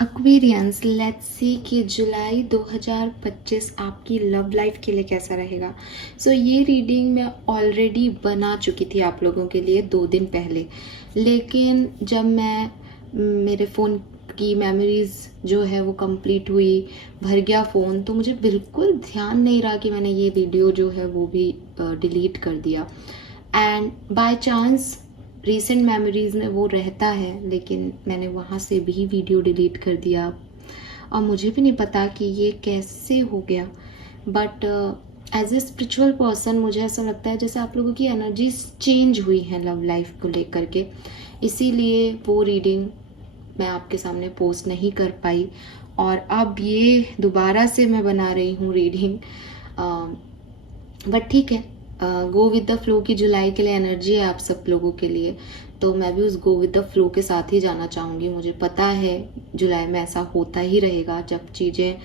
Aquarians, let's see कि जुलाई 2025 आपकी love life के लिए कैसा रहेगा। ये रीडिंग मैं ऑलरेडी बना चुकी थी आप लोगों के लिए 2 दिन पहले, लेकिन जब मैं मेरे फ़ोन की मेमोरीज़ जो है वो कंप्लीट हुई, भर गया फ़ोन, तो मुझे बिल्कुल ध्यान नहीं रहा कि मैंने ये वीडियो जो है वो भी डिलीट कर दिया। And by chance recent memories में वो रहता है, लेकिन मैंने वहाँ से भी वीडियो डिलीट कर दिया और मुझे भी नहीं पता कि ये कैसे हो गया। But as a spiritual person मुझे ऐसा लगता है जैसे आप लोगों की एनर्जीज चेंज हुई हैं लव लाइफ को लेकर के, इसीलिए वो रीडिंग मैं आपके सामने पोस्ट नहीं कर पाई और अब ये दोबारा से मैं बना रही हूँ रीडिंग। बट ठीक है, गो विद द फ्लो की जुलाई के लिए एनर्जी है आप सब लोगों के लिए, तो मैं भी उस गो विद द फ्लो के साथ ही जाना चाहूँगी। मुझे पता है जुलाई में ऐसा होता ही रहेगा, जब चीज़ें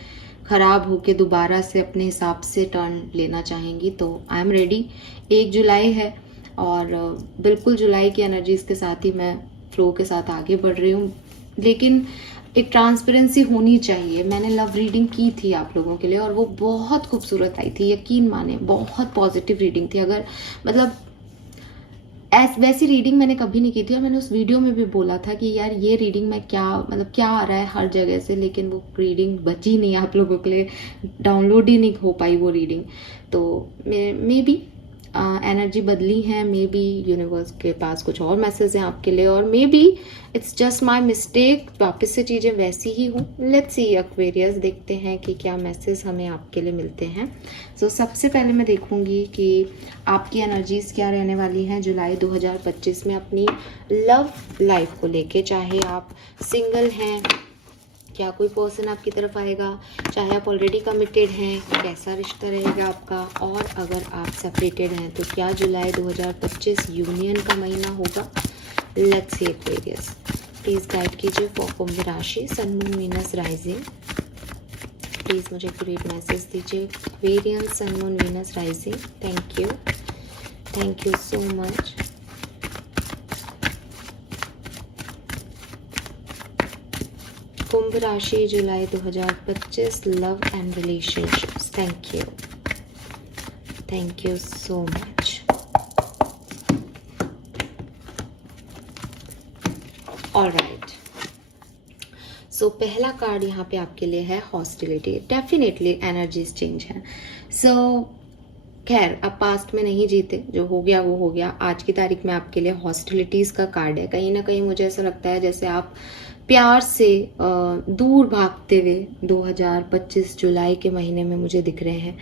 ख़राब होके दोबारा से अपने हिसाब से टर्न लेना चाहेंगी, तो आई एम रेडी। 1 जुलाई है और बिल्कुल जुलाई की एनर्जीज के साथ ही मैं फ्लो के साथ आगे बढ़ रही हूँ, लेकिन एक ट्रांसपेरेंसी होनी चाहिए। मैंने लव रीडिंग की थी आप लोगों के लिए और वो बहुत खूबसूरत आई थी, यकीन माने बहुत पॉजिटिव रीडिंग थी। अगर मतलब वैसी रीडिंग मैंने कभी नहीं की थी और मैंने उस वीडियो में भी बोला था कि यार ये रीडिंग में क्या मतलब क्या आ रहा है हर जगह से, लेकिन वो रीडिंग बची नहीं आप लोगों के लिए, डाउनलोड ही नहीं हो पाई वो रीडिंग। तो मे बी एनर्जी बदली है, मे बी यूनिवर्स के पास कुछ और मैसेज हैं आपके लिए, और may be it's just my mistake, वापस से चीज़ें वैसी ही हूँ। लेट्स सी एक्वेरियस, देखते हैं कि क्या मैसेज हमें आपके लिए मिलते हैं। सबसे पहले मैं देखूंगी कि आपकी एनर्जीज क्या रहने वाली हैं जुलाई 2025 में अपनी लव लाइफ को लेके। चाहे आप सिंगल हैं, क्या कोई पर्सन आपकी तरफ आएगा, चाहे आप ऑलरेडी कमिटेड हैं, कैसा रिश्ता रहेगा आपका, और अगर आप सेपरेटेड हैं तो क्या जुलाई 2025 यूनियन का महीना होगा। Let's see Aquarius, please guide कीजिए फॉर कुंभ राशि, sun moon Venus rising. Please मुझे एक्यूरेट मैसेज दीजिए Aquarius, sun moon Venus rising. Thank you so much. कुंभ राशि जुलाई 2025, love and relationships. Thank you so much. Alright, पहला कार्ड यहाँ पे आपके लिए है हॉस्टिलिटी। डेफिनेटली एनर्जीज चेंज हैं। खैर, अब पास्ट में नहीं जीते, जो हो गया वो हो गया। आज की तारीख में आपके लिए हॉस्टिलिटीज का कार्ड है। कहीं ना कहीं मुझे ऐसा लगता है जैसे आप प्यार से दूर भागते हुए 2025 जुलाई के महीने में मुझे दिख रहे हैं।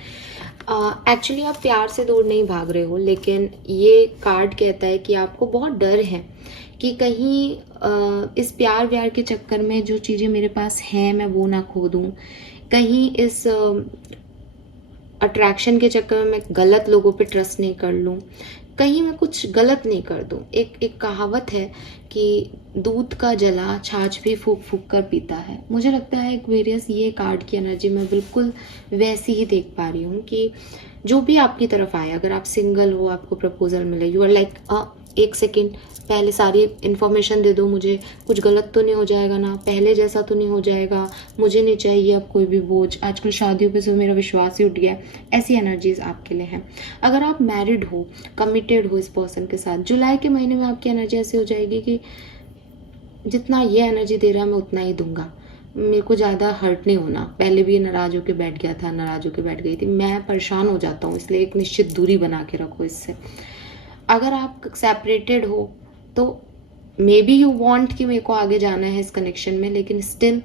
एक्चुअली आप प्यार से दूर नहीं भाग रहे हो, लेकिन ये कार्ड कहता है कि आपको बहुत डर है कि कहीं इस प्यार व्यार के चक्कर में जो चीज़ें मेरे पास हैं मैं वो ना खो दूँ, कहीं इस अट्रैक्शन के चक्कर में मैं गलत लोगों पे ट्रस्ट नहीं कर लूँ, कहीं मैं कुछ गलत नहीं कर दूँ। एक कहावत है कि दूध का जला छाछ भी फूक फूक कर पीता है। मुझे लगता है एक्वेरियस, ये कार्ड की एनर्जी मैं बिल्कुल वैसी ही देख पा रही हूँ कि जो भी आपकी तरफ आए, अगर आप सिंगल हो, आपको प्रपोजल मिले, यू आर लाइक एक सेकेंड पहले सारी इन्फॉर्मेशन दे दो मुझे, कुछ गलत तो नहीं हो जाएगा ना, पहले जैसा तो नहीं हो जाएगा, मुझे नहीं चाहिए अब कोई भी बोझ, आजकल शादियों पे से मेरा विश्वास ही उठ गया। ऐसी एनर्जीज आपके लिए हैं। अगर आप मैरिड हो, कमिटेड हो इस पर्सन के साथ, जुलाई के महीने में आपकी एनर्जी ऐसी हो जाएगी कि जितना ये एनर्जी दे रहा है मैं उतना ही दूंगा, मेरे को ज़्यादा हर्ट नहीं होना। पहले भी ये नाराज़ होकर बैठ गया था, नाराज़ होकर बैठ गई थी, मैं परेशान हो जाता हूँ, इसलिए एक निश्चित दूरी बना के रखो इससे। अगर आप सेपरेटेड हो तो मे बी यू वांट कि मेरे को आगे जाना है इस कनेक्शन में, लेकिन स्टिल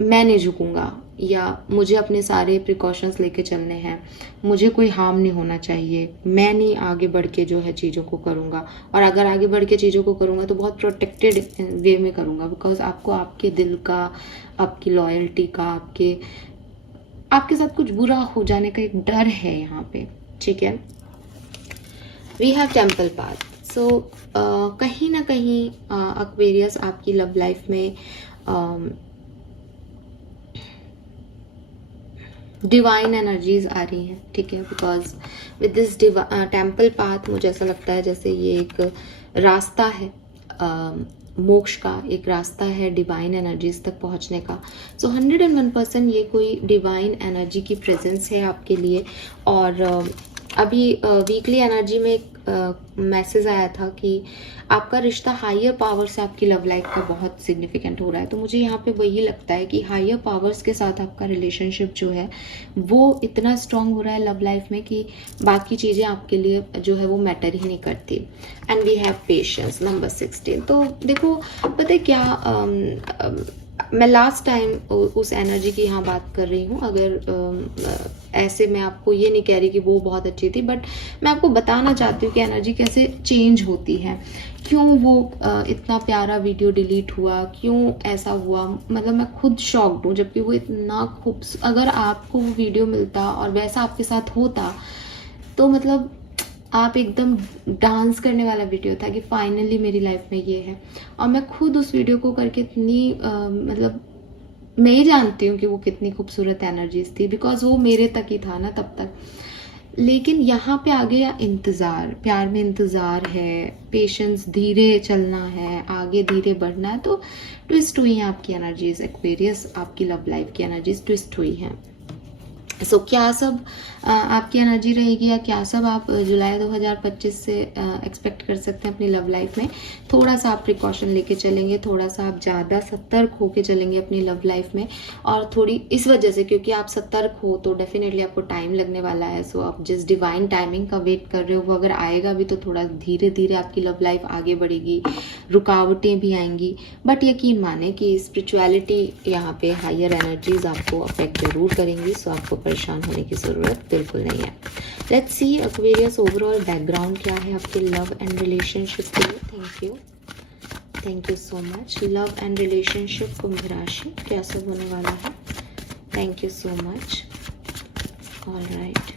मैं नहीं झुकूंगा, या मुझे अपने सारे प्रिकॉशंस लेके चलने हैं, मुझे कोई हार्म नहीं होना चाहिए, मैं नहीं आगे बढ़ के जो है चीज़ों को करूँगा। और अगर आगे बढ़ के चीज़ों को करूँगा तो बहुत प्रोटेक्टेड वे में करूँगा, बिकॉज आपको आपके दिल का, आपकी लॉयल्टी का, आपके साथ कुछ बुरा हो जाने का एक डर है यहाँ पे। ठीक है, वी हैव टेम्पल पाथ। कहीं ना कहीं एक्वेरियस आपकी लव लाइफ में डिवाइन एनर्जीज आ रही हैं। ठीक है, because with this temple path मुझे ऐसा लगता है जैसे ये एक रास्ता है मोक्ष का एक रास्ता है डिवाइन एनर्जीज तक पहुंचने का। सो 101% ये कोई डिवाइन एनर्जी की प्रेजेंस है आपके लिए। और अभी वीकली एनर्जी में एक मैसेज आया था कि आपका रिश्ता हायर पावर से आपकी लव लाइफ का बहुत सिग्निफिकेंट हो रहा है। तो मुझे यहाँ पे वही लगता है कि हायर पावर्स के साथ आपका रिलेशनशिप जो है वो इतना स्ट्रांग हो रहा है लव लाइफ में कि बाकी चीज़ें आपके लिए जो है वो मैटर ही नहीं करती। And we have patience, number 16। तो देखो पता है क्या, मैं लास्ट टाइम उस एनर्जी की यहाँ बात कर रही हूँ। अगर ऐसे मैं आपको ये नहीं कह रही कि वो बहुत अच्छी थी, बट मैं आपको बताना चाहती हूँ कि एनर्जी कैसे चेंज होती है, क्यों वो इतना प्यारा वीडियो डिलीट हुआ, क्यों ऐसा हुआ। मतलब मैं खुद शॉक्ड हूँ, जबकि वो इतना अगर आपको वो वीडियो मिलता और वैसा आपके साथ होता तो मतलब आप एकदम डांस करने वाला वीडियो था कि फाइनली मेरी लाइफ में ये है। और मैं खुद उस वीडियो को करके इतनी मतलब मैं ही जानती हूँ कि वो कितनी खूबसूरत एनर्जीज थी, बिकॉज वो मेरे तक ही था ना तब तक। लेकिन यहाँ पे आ गया इंतज़ार, प्यार में इंतज़ार है, पेशेंस, धीरे चलना है, आगे धीरे बढ़ना है। तो ट्विस्ट हुई हैं आपकी एनर्जीज एक्वेरियस, आपकी लव लाइफ की एनर्जीज ट्विस्ट हुई हैं। सो क्या सब आपकी एनर्जी रहेगी या क्या सब आप जुलाई 2025 से एक्सपेक्ट कर सकते हैं अपनी लव लाइफ में। थोड़ा सा आप प्रिकॉशन लेके चलेंगे, थोड़ा सा आप ज़्यादा सतर्क होके चलेंगे अपनी लव लाइफ में। और थोड़ी इस वजह से, क्योंकि आप सतर्क हो तो डेफिनेटली आपको टाइम लगने वाला है। सो आप जिस डिवाइन टाइमिंग का वेट कर रहे हो वो अगर आएगा भी तो थोड़ा धीरे धीरे आपकी लव लाइफ आगे बढ़ेगी, रुकावटें भी आएंगी। बट यकीन माने कि स्पिरिचुअलिटी यहाँ पे हायर एनर्जीज आपको अफेक्ट जरूर करेंगी। सो आपको परेशान होने की ज़रूरत बिल्कुल नहीं है। Let's see Aquarius overall background क्या है आपके लव एंड रिलेशनशिप के लिए। Thank you so much. Love and relationship कुंभ राशि क्या सब होने वाला है। Thank you so much. All right,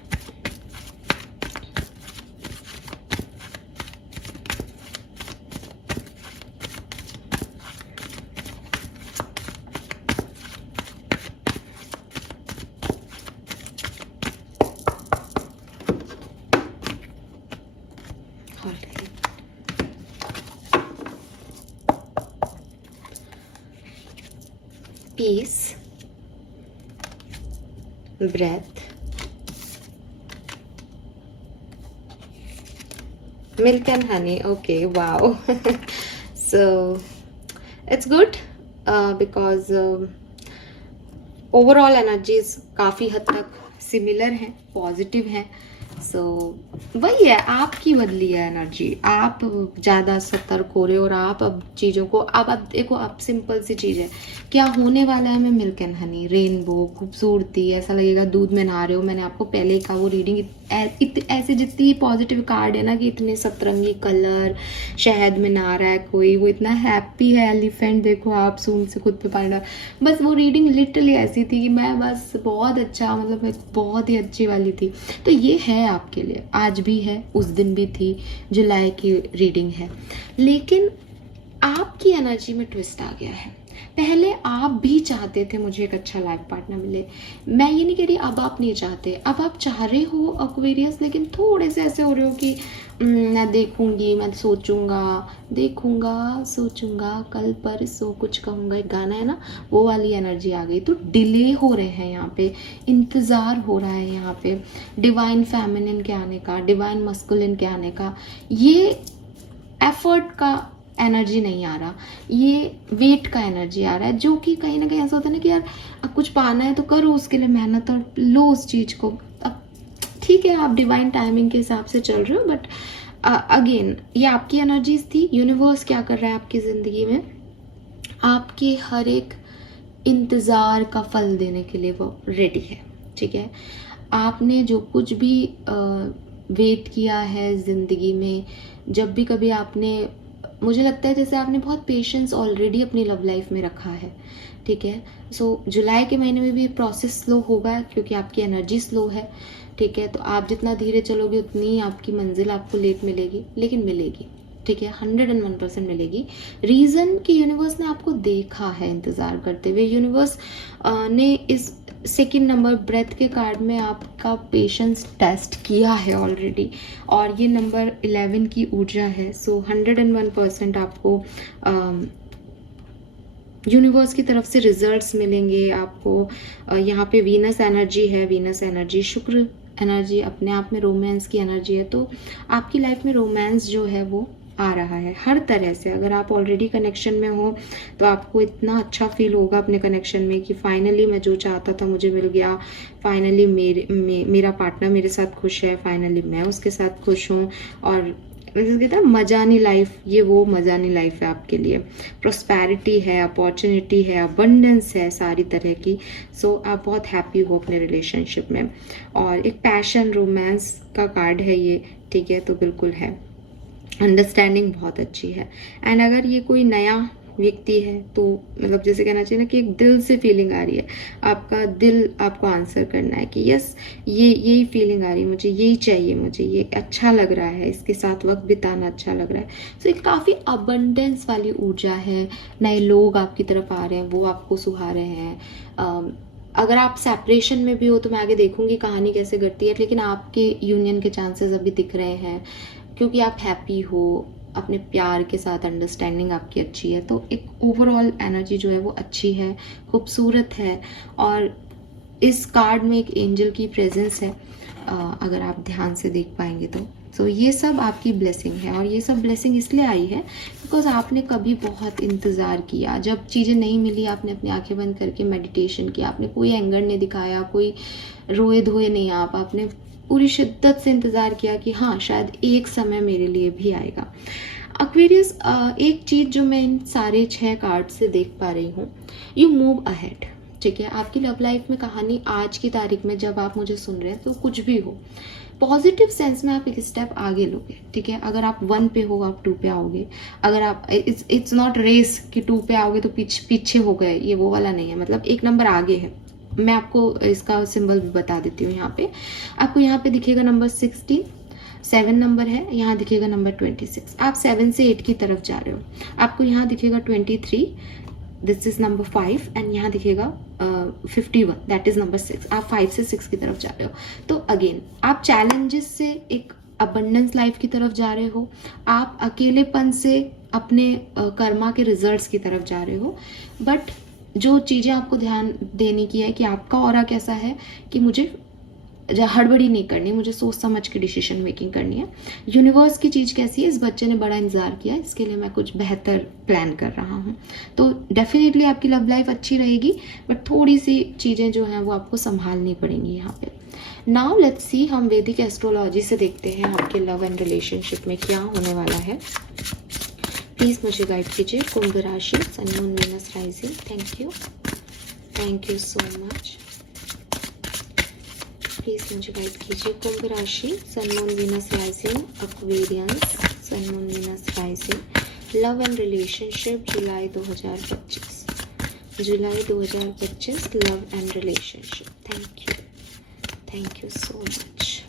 peace, breath, milk and honey. Okay, wow. So it's good because overall energies काफ़ी हद तक सिमिलर हैं, पॉजिटिव हैं। सो वही है, आपकी बदली है एनर्जी, आप ज़्यादा सतर्क हो रहे हो और आप अब चीज़ों को अब देखो, अब सिंपल सी चीज़ है, क्या होने वाला है। मैं मिल्क एंड हनी, रेनबो, खूबसूरती, ऐसा लगेगा दूध में नहा रहे हो। मैंने आपको पहले कहा वो रीडिंग ऐसे जितनी पॉजिटिव कार्ड है ना कि इतने सतरंगी कलर, शहद में नहा रहा है कोई, वो इतना हैप्पी है, एलिफेंट देखो आप, सूंड से खुद पे पानी डाल, बस वो रीडिंग लिटरली ऐसी थी कि मैं बस बहुत अच्छा, मतलब बहुत ही अच्छी वाली थी। तो ये है आपके लिए, आज भी है, उस दिन भी थी, जुलाई की रीडिंग है। लेकिन आपकी एनर्जी में ट्विस्ट आ गया है। पहले आप भी चाहते थे मुझे एक अच्छा लाइफ पार्टनर मिले, मैं ये नहीं कह रही अब आप नहीं चाहते, अब आप चाह रहे हो एक्वेरियस, लेकिन थोड़े से ऐसे हो रहे हो कि मैं देखूंगी, मैं सोचूंगा, देखूंगा, सोचूंगा, कल परसों कुछ कहूंगा, एक गाना है ना, वो वाली एनर्जी आ गई। तो डिले हो रहे हैं यहाँ पे, इंतज़ार हो रहा है यहाँ पे डिवाइन फेमिनिन के आने का, डिवाइन मस्कुलिन के आने का। ये एफर्ट का एनर्जी नहीं आ रहा, ये वेट का एनर्जी आ रहा है, जो कि कहीं ना कहीं ऐसा होता है ना कि यार अब कुछ पाना है तो करो उसके लिए मेहनत और लो उस चीज़ को। अब ठीक है, आप डिवाइन टाइमिंग के हिसाब से चल रहे हो, बट अगेन ये आपकी एनर्जीज थी। यूनिवर्स क्या कर रहा है आपकी ज़िंदगी में, आपके हर एक इंतज़ार का फल देने के लिए वो रेडी है। ठीक है, आपने जो कुछ भी वेट किया है ज़िंदगी में, जब भी कभी आपने, मुझे लगता है जैसे आपने बहुत पेशेंस ऑलरेडी अपनी लव लाइफ में रखा है। ठीक है, सो जुलाई के महीने में भी प्रोसेस स्लो होगा क्योंकि आपकी एनर्जी स्लो है। ठीक है, तो आप जितना धीरे चलोगे उतनी आपकी मंजिल आपको लेट मिलेगी, लेकिन मिलेगी। ठीक है, 101% मिलेगी। रीज़न कि यूनिवर्स ने आपको देखा है इंतज़ार करते हुए, यूनिवर्स ने इस सेकंड नंबर ब्रेथ के कार्ड में आपका पेशेंस टेस्ट किया है ऑलरेडी, और ये नंबर 11 की ऊर्जा है। सो 101% आपको यूनिवर्स की तरफ से रिजल्ट्स मिलेंगे आपको। यहाँ पे वीनस एनर्जी है, वीनस एनर्जी शुक्र एनर्जी अपने आप में रोमांस की एनर्जी है। तो आपकी लाइफ में रोमांस जो है वो आ रहा है हर तरह से। अगर आप ऑलरेडी कनेक्शन में हो तो आपको इतना अच्छा फील होगा अपने कनेक्शन में कि फाइनली मैं जो चाहता था मुझे मिल गया, फाइनली मेरा पार्टनर मेरे साथ खुश है, फाइनली मैं उसके साथ खुश हूँ। और जैसे कहते हैं मजानी लाइफ, ये वो मजानी लाइफ है आपके लिए। प्रोस्पैरिटी है, अपॉर्चुनिटी है, अबंडेंस है सारी तरह की। सो आप बहुत हैप्पी हो अपने रिलेशनशिप में। और एक पैशन रोमांस का कार्ड है ये, ठीक है, तो बिल्कुल है। अंडरस्टैंडिंग बहुत अच्छी है। एंड अगर ये कोई नया व्यक्ति है तो मतलब जैसे कहना चाहिए ना कि एक दिल से फीलिंग आ रही है, आपका दिल आपको आंसर करना है कि यस ये यही फीलिंग आ रही है, मुझे यही चाहिए, मुझे ये अच्छा लग रहा है, इसके साथ वक्त बिताना अच्छा लग रहा है। सो एक काफ़ी अबंडेंस वाली ऊर्जा है। नए लोग आपकी तरफ आ रहे हैं, वो आपको सुहा रहे हैं। अगर आप सेपरेशन में भी हो तो मैं आगे देखूंगी कहानी कैसे करती है, लेकिन आपके यूनियन के चांसेस अभी दिख रहे हैं क्योंकि आप हैप्पी हो अपने प्यार के साथ, अंडरस्टैंडिंग आपकी अच्छी है। तो एक ओवरऑल एनर्जी जो है वो अच्छी है, खूबसूरत है। और इस कार्ड में एक एंजल की प्रेजेंस है, अगर आप ध्यान से देख पाएंगे तो। सो ये सब आपकी ब्लेसिंग है, और ये सब ब्लेसिंग इसलिए आई है बिकॉज आपने कभी बहुत इंतज़ार किया। जब चीज़ें नहीं मिली आपने अपनी आंखें बंद करके मेडिटेशन किया, आपने कोई एंगर नहीं दिखाया, कोई रोए धोए नहीं आपने पूरी शिद्दत से इंतज़ार किया कि हाँ शायद एक समय मेरे लिए भी आएगा। एक्वेरियस, एक चीज़ जो मैं इन सारे 6 कार्ड से देख पा रही हूँ, यू मूव अहेड, ठीक है। आपकी लव लाइफ में कहानी आज की तारीख में जब आप मुझे सुन रहे हैं तो कुछ भी हो, पॉजिटिव सेंस में आप एक स्टेप आगे लोगे, ठीक है। अगर आप 1 पे हो आप 2 पे आओगे। अगर आप इट्स नॉट रेस कि 2 पे आओगे तो पीछे हो गए, ये वो वाला नहीं है, मतलब एक नंबर आगे है। मैं आपको इसका सिंबल भी बता देती हूँ। यहाँ पे आपको यहाँ पे दिखेगा नंबर 16, 7 नंबर है, यहाँ दिखेगा नंबर 26। आप 7 से 8 की तरफ जा रहे हो। आपको यहाँ दिखेगा 23, दिस इज नंबर 5, एंड यहाँ दिखेगा 51, दैट इज नंबर 6। आप 5 से 6 की तरफ जा रहे हो। तो अगेन आप चैलेंजेस से एक अबंडेंस लाइफ की तरफ जा रहे हो, आप अकेलेपन से अपने कर्मा के रिजल्ट्स की तरफ जा रहे हो। बट जो चीज़ें आपको ध्यान देने की है कि आपका ऑरा कैसा है, कि मुझे हड़बड़ी नहीं करनी, मुझे सोच समझ के डिसीजन मेकिंग करनी है। यूनिवर्स की चीज़ कैसी है, इस बच्चे ने बड़ा इंतजार किया, इसके लिए मैं कुछ बेहतर प्लान कर रहा हूँ। तो डेफिनेटली आपकी लव लाइफ अच्छी रहेगी, बट थोड़ी सी चीज़ें जो हैं वो आपको संभालनी पड़ेंगी यहाँ पे। नाउ लेट्स सी, हम वैदिक एस्ट्रोलॉजी से देखते हैं आपके लव एंड रिलेशनशिप में क्या होने वाला है। प्लीज़ मुझे गाइड कीजिए। कुंभ राशि, sun moon Venus rising. Thank you so much. Please मुझे गाइड कीजिए। कुंभ राशि, sun moon Venus rising, Aquarians, sun moon Venus rising, love and relationship July 2025, July 2025, love and relationship. Thank you so much.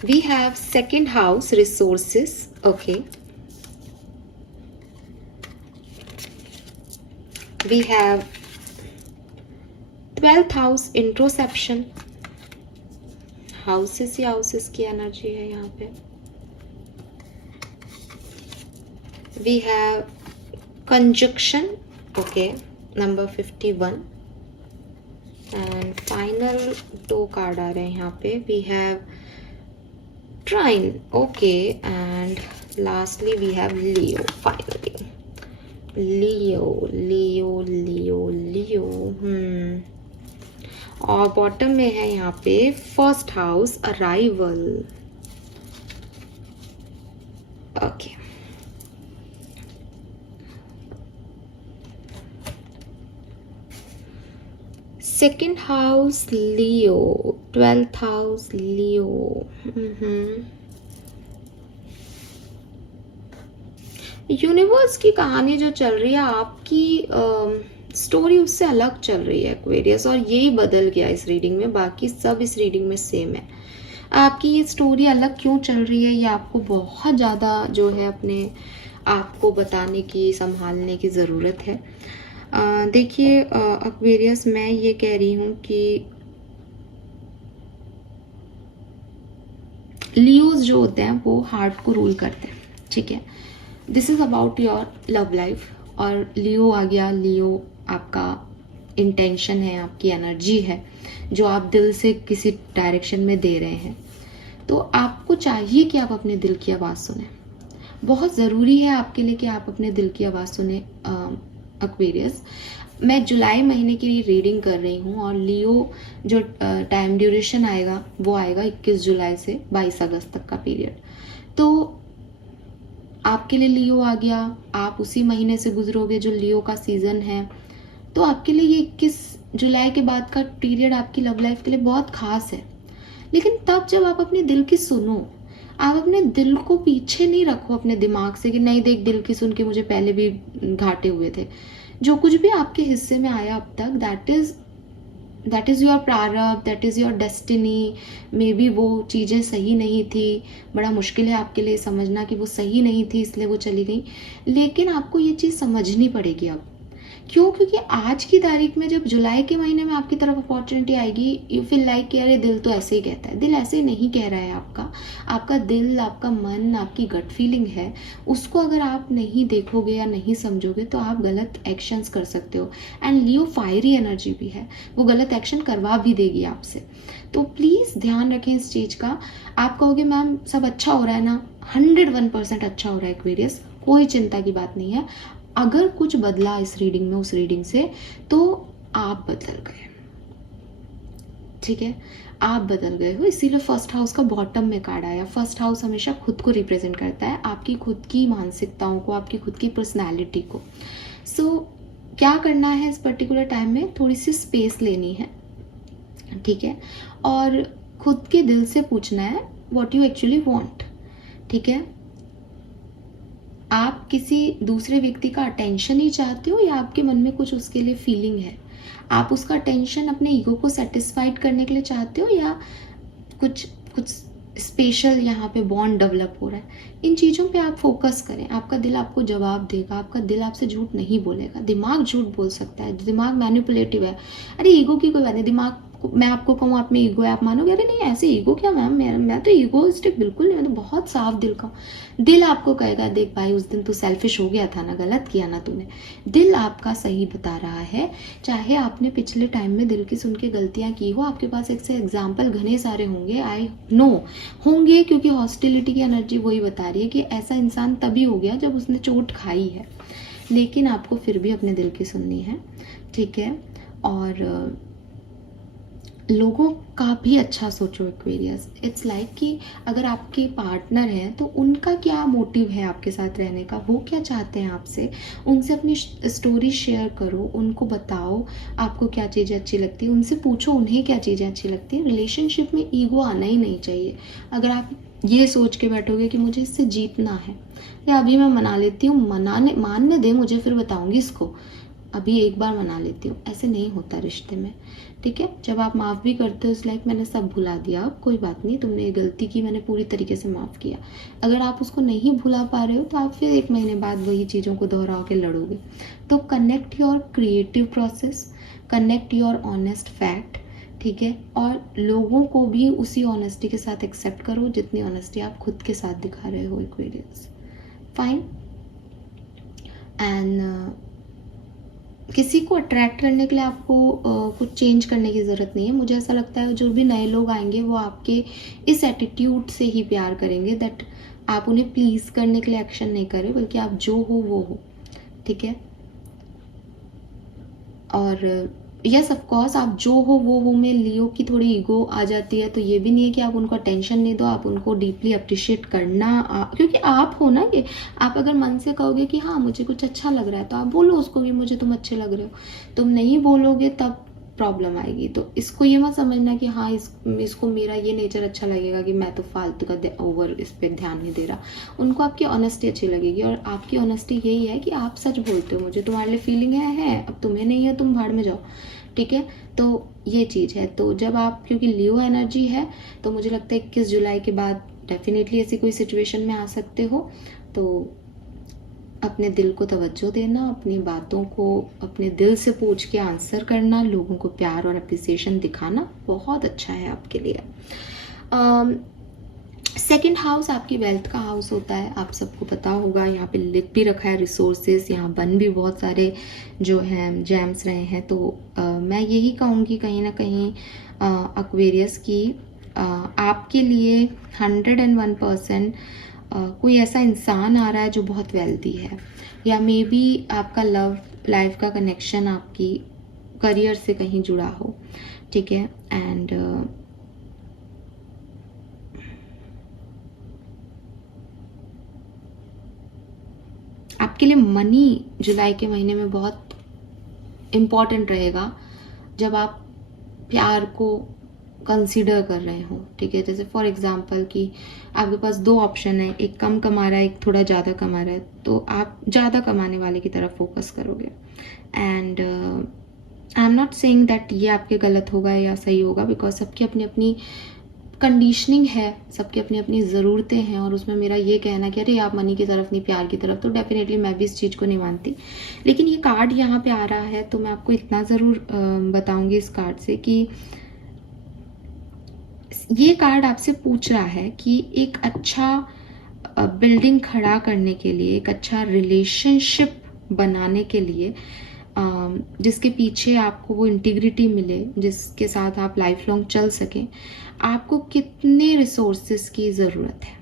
We have second house, resources. Okay, we have 12th house, introspection. Houses he houses की energy है यहाँ पे। We have conjunction. Okay, number 51, and final 2 card आ रहे हैं यहाँ पे। We have Trine, okay, and lastly we have Leo. Finally, Leo. और bottom में है यहाँ पे first house, arrival. Okay, second house Leo, 12th house Leo. Universe की कहानी जो चल रही है, आपकी स्टोरी उससे अलग चल रही है एक्वेरियस, और यही बदल गया इस रीडिंग में, बाकी सब इस रीडिंग में सेम है। आपकी ये स्टोरी अलग क्यों चल रही है, ये आपको बहुत ज़्यादा जो है अपने आप को बताने की, संभालने की ज़रूरत है। देखिए एक्वेरियस, मैं ये कह रही हूँ कि लियोज जो होते हैं वो हार्ट को रूल करते हैं, ठीक है। This is about your love life, और लियो आ गया। लियो आपका इंटेंशन है, आपकी एनर्जी है जो आप दिल से किसी डायरेक्शन में दे रहे हैं। तो आपको चाहिए कि आप अपने दिल की आवाज़ सुने। बहुत ज़रूरी है आपके लिए कि आप अपने दिल की आवाज़ सुने एक्वेरियस। मैं जुलाई महीने की रीडिंग कर रही हूँ, और लियो जो टाइम ड्यूरेशन आएगा वो आएगा 21 जुलाई से 22 अगस्त तक का पीरियड। तो आपके लिए लियो आ गया, आप उसी महीने से गुजरोगे जो लियो का सीज़न है। तो आपके लिए ये 21 जुलाई के बाद का पीरियड आपकी लव लाइफ के लिए बहुत खास है। लेकिन तब जब आप अपने दिल की सुनो, आप अपने दिल को पीछे नहीं रखो अपने दिमाग से कि नहीं देख, दिल की सुन के मुझे पहले भी घाटे हुए थे। जो कुछ भी आपके हिस्से में आया अब तक, दैट इज़ योर प्रारब्ध, that is your destiny. May be वो चीज़ें सही नहीं थी, बड़ा मुश्किल है आपके लिए समझना कि वो सही नहीं थी इसलिए वो चली गई, लेकिन आपको ये चीज़ समझनी पड़ेगी अब। क्यों? क्योंकि आज की तारीख में जब जुलाई के महीने में आपकी तरफ अपॉर्चुनिटी आएगी, यू फील लाइक कि अरे दिल तो ऐसे ही कहता है। दिल ऐसे नहीं कह रहा है आपका दिल, आपका मन, आपकी गट फीलिंग है, उसको अगर आप नहीं देखोगे या नहीं समझोगे तो आप गलत एक्शंस कर सकते हो। एंड लियो फायरी एनर्जी भी है, वो गलत एक्शन करवा भी देगी आपसे। तो प्लीज़ ध्यान रखें इस चीज़ का। आप कहोगे मैम सब अच्छा हो रहा है ना? 101% अच्छा हो रहा है एक्वेरियस, कोई चिंता की बात नहीं है। अगर कुछ बदला इस रीडिंग में उस रीडिंग से, तो आप बदल गए, ठीक है। आप बदल गए हो, इसीलिए फर्स्ट हाउस का बॉटम में कार्ड आया। फर्स्ट हाउस हमेशा खुद को रिप्रेजेंट करता है, आपकी खुद की मानसिकताओं को, आपकी खुद की पर्सनैलिटी को। सो क्या करना है इस पर्टिकुलर टाइम में? थोड़ी सी स्पेस लेनी है, ठीक है, और खुद के दिल से पूछना है व्हाट यू एक्चुअली वांट, ठीक है। आप किसी दूसरे व्यक्ति का अटेंशन ही चाहते हो, या आपके मन में कुछ उसके लिए फीलिंग है? आप उसका अटेंशन अपने ईगो को सेटिस्फाइड करने के लिए चाहते हो, या कुछ कुछ स्पेशल यहाँ पे बॉन्ड डेवलप हो रहा है? इन चीज़ों पे आप फोकस करें, आपका दिल आपको जवाब देगा। आपका दिल आपसे झूठ नहीं बोलेगा। दिमाग झूठ बोल सकता है, दिमाग मैनिपुलेटिव है। अरे ईगो की कोई बात नहीं, दिमाग मैं आपको कहूँ आप में ईगो है, आप मानोगे अरे नहीं ऐसे ईगो क्या मैम, मैं तो ईगोइस्टिक बिल्कुल नहीं, मैं तो बहुत साफ दिल का हूँ। दिल आपको कहेगा देख भाई उस दिन तू सेल्फिश हो गया था ना, गलत किया ना तूने। दिल आपका सही बता रहा है। चाहे आपने पिछले टाइम में दिल की सुन के गलतियाँ की हो, आपके पास एक से एग्जाम्पल घने सारे होंगे, आई नो होंगे, क्योंकि हॉस्टिलिटी की एनर्जी वही बता रही है कि ऐसा इंसान तभी हो गया जब उसने चोट खाई है। लेकिन आपको फिर भी अपने दिल की सुननी है, ठीक है। और लोगों का भी अच्छा सोचो एक्वेरियस। इट्स लाइक कि अगर आपके पार्टनर हैं तो उनका क्या मोटिव है आपके साथ रहने का, वो क्या चाहते हैं आपसे, उनसे अपनी स्टोरी शेयर करो, उनको बताओ आपको क्या चीज़ें अच्छी लगती है, उनसे पूछो उन्हें क्या चीज़ें अच्छी लगती हैं। रिलेशनशिप में ईगो आना ही नहीं चाहिए। अगर आप ये सोच के बैठोगे कि मुझे इससे जीतना है, या अभी मैं मना लेती हूँ, मानने दे मुझे, फिर बताऊँगी इसको, अभी एक बार मना लेती हूँ, ऐसे नहीं होता रिश्ते में, ठीक है। जब आप माफ़ भी करते हो इस लाइक मैंने सब भुला दिया, अब कोई बात नहीं, तुमने ये गलती की, मैंने पूरी तरीके से माफ़ किया। अगर आप उसको नहीं भुला पा रहे हो तो आप फिर 1 महीने बाद वही चीज़ों को दोहराओ के लड़ोगे। तो connect your creative process, connect your honest fact, ठीक है। और लोगों को भी उसी ऑनेस्टी के साथ एक्सेप्ट करो जितनी ऑनेस्टी आप खुद के साथ दिखा रहे हो एक्वेरियस, फाइन। एंड किसी को अट्रैक्ट करने के लिए आपको कुछ चेंज करने की ज़रूरत नहीं है। मुझे ऐसा लगता है जो भी नए लोग आएंगे वो आपके इस एटीट्यूड से ही प्यार करेंगे, दैट आप उन्हें प्लीज़ करने के लिए एक्शन नहीं करें, बल्कि आप जो हो वो हो, ठीक है। और यस ऑफ कोर्स आप जो हो वो हो में लियो की थोड़ी ईगो आ जाती है, तो ये भी नहीं है कि आप उनको अटेंशन नहीं दो, आप उनको डीपली अप्रिशिएट करना, क्योंकि आप हो ना ये। आप अगर मन से कहोगे कि हाँ मुझे कुछ अच्छा लग रहा है तो आप बोलो उसको कि मुझे तुम अच्छे लग रहे हो। तुम नहीं बोलोगे तब प्रॉब्लम आएगी। तो इसको ये मत समझना कि हाँ इसको मेरा ये नेचर अच्छा लगेगा कि मैं तो फालतू का ओवर इस पर ध्यान नहीं दे रहा। उनको आपकी ऑनेस्टी अच्छी लगेगी, और आपकी ऑनेस्टी यही है कि आप सच बोलते हो, मुझे तुम्हारे लिए फीलिंग है, अब तुम्हें नहीं है, तुम भाड़ में जाओ, ठीक है। तो ये चीज़ है। तो जब आप, क्योंकि लियो एनर्जी है, तो मुझे लगता है 21 जुलाई के बाद डेफिनेटली ऐसी कोई सिचुएशन में आ सकते हो। तो अपने दिल को तवज्जो देना, अपनी बातों को अपने दिल से पूछ के आंसर करना, लोगों को प्यार और अप्रिसिएशन दिखाना बहुत अच्छा है आपके लिए। सेकेंड हाउस आपकी वेल्थ का हाउस होता है, आप सबको पता होगा। यहाँ पे लिख भी रखा है रिसोर्सेज, यहाँ बन भी बहुत सारे जो हैं जेम्स रहे हैं। तो मैं यही कहूँगी कहीं ना कहीं एक्वेरियस की आपके लिए 101% कोई ऐसा इंसान आ रहा है जो बहुत वेल्दी है, या मे बी आपका लव लाइफ का कनेक्शन आपकी करियर से कहीं जुड़ा हो, ठीक है। एंड आपके लिए मनी जुलाई के महीने में बहुत इम्पॉर्टेंट रहेगा जब आप प्यार को कंसीडर कर रहे हो, ठीक है। जैसे फॉर एग्जांपल कि आपके पास 2 ऑप्शन है, एक कम कमा रहा है, एक थोड़ा ज़्यादा कमा रहा है, तो आप ज़्यादा कमाने वाले की तरफ फोकस करोगे। And I am not saying that ये आपके गलत होगा या सही होगा, बिकॉज सबकी अपनी अपनी कंडीशनिंग है, सबकी अपनी अपनी ज़रूरतें हैं, और उसमें मेरा ये कहना कि अरे आप मनी की तरफ नहीं प्यार की तरफ, तो डेफिनेटली मैं भी इस चीज़ को नहीं मानती। लेकिन ये कार्ड यहाँ पे आ रहा है तो मैं आपको इतना ज़रूर बताऊंगी इस कार्ड से कि ये कार्ड आपसे पूछ रहा है कि एक अच्छा बिल्डिंग खड़ा करने के लिए, एक अच्छा रिलेशनशिप बनाने के लिए, जिसके पीछे आपको वो इंटीग्रिटी मिले, जिसके साथ आप लाइफ लॉन्ग चल सकें, आपको कितने रिसोर्सेस की ज़रूरत है,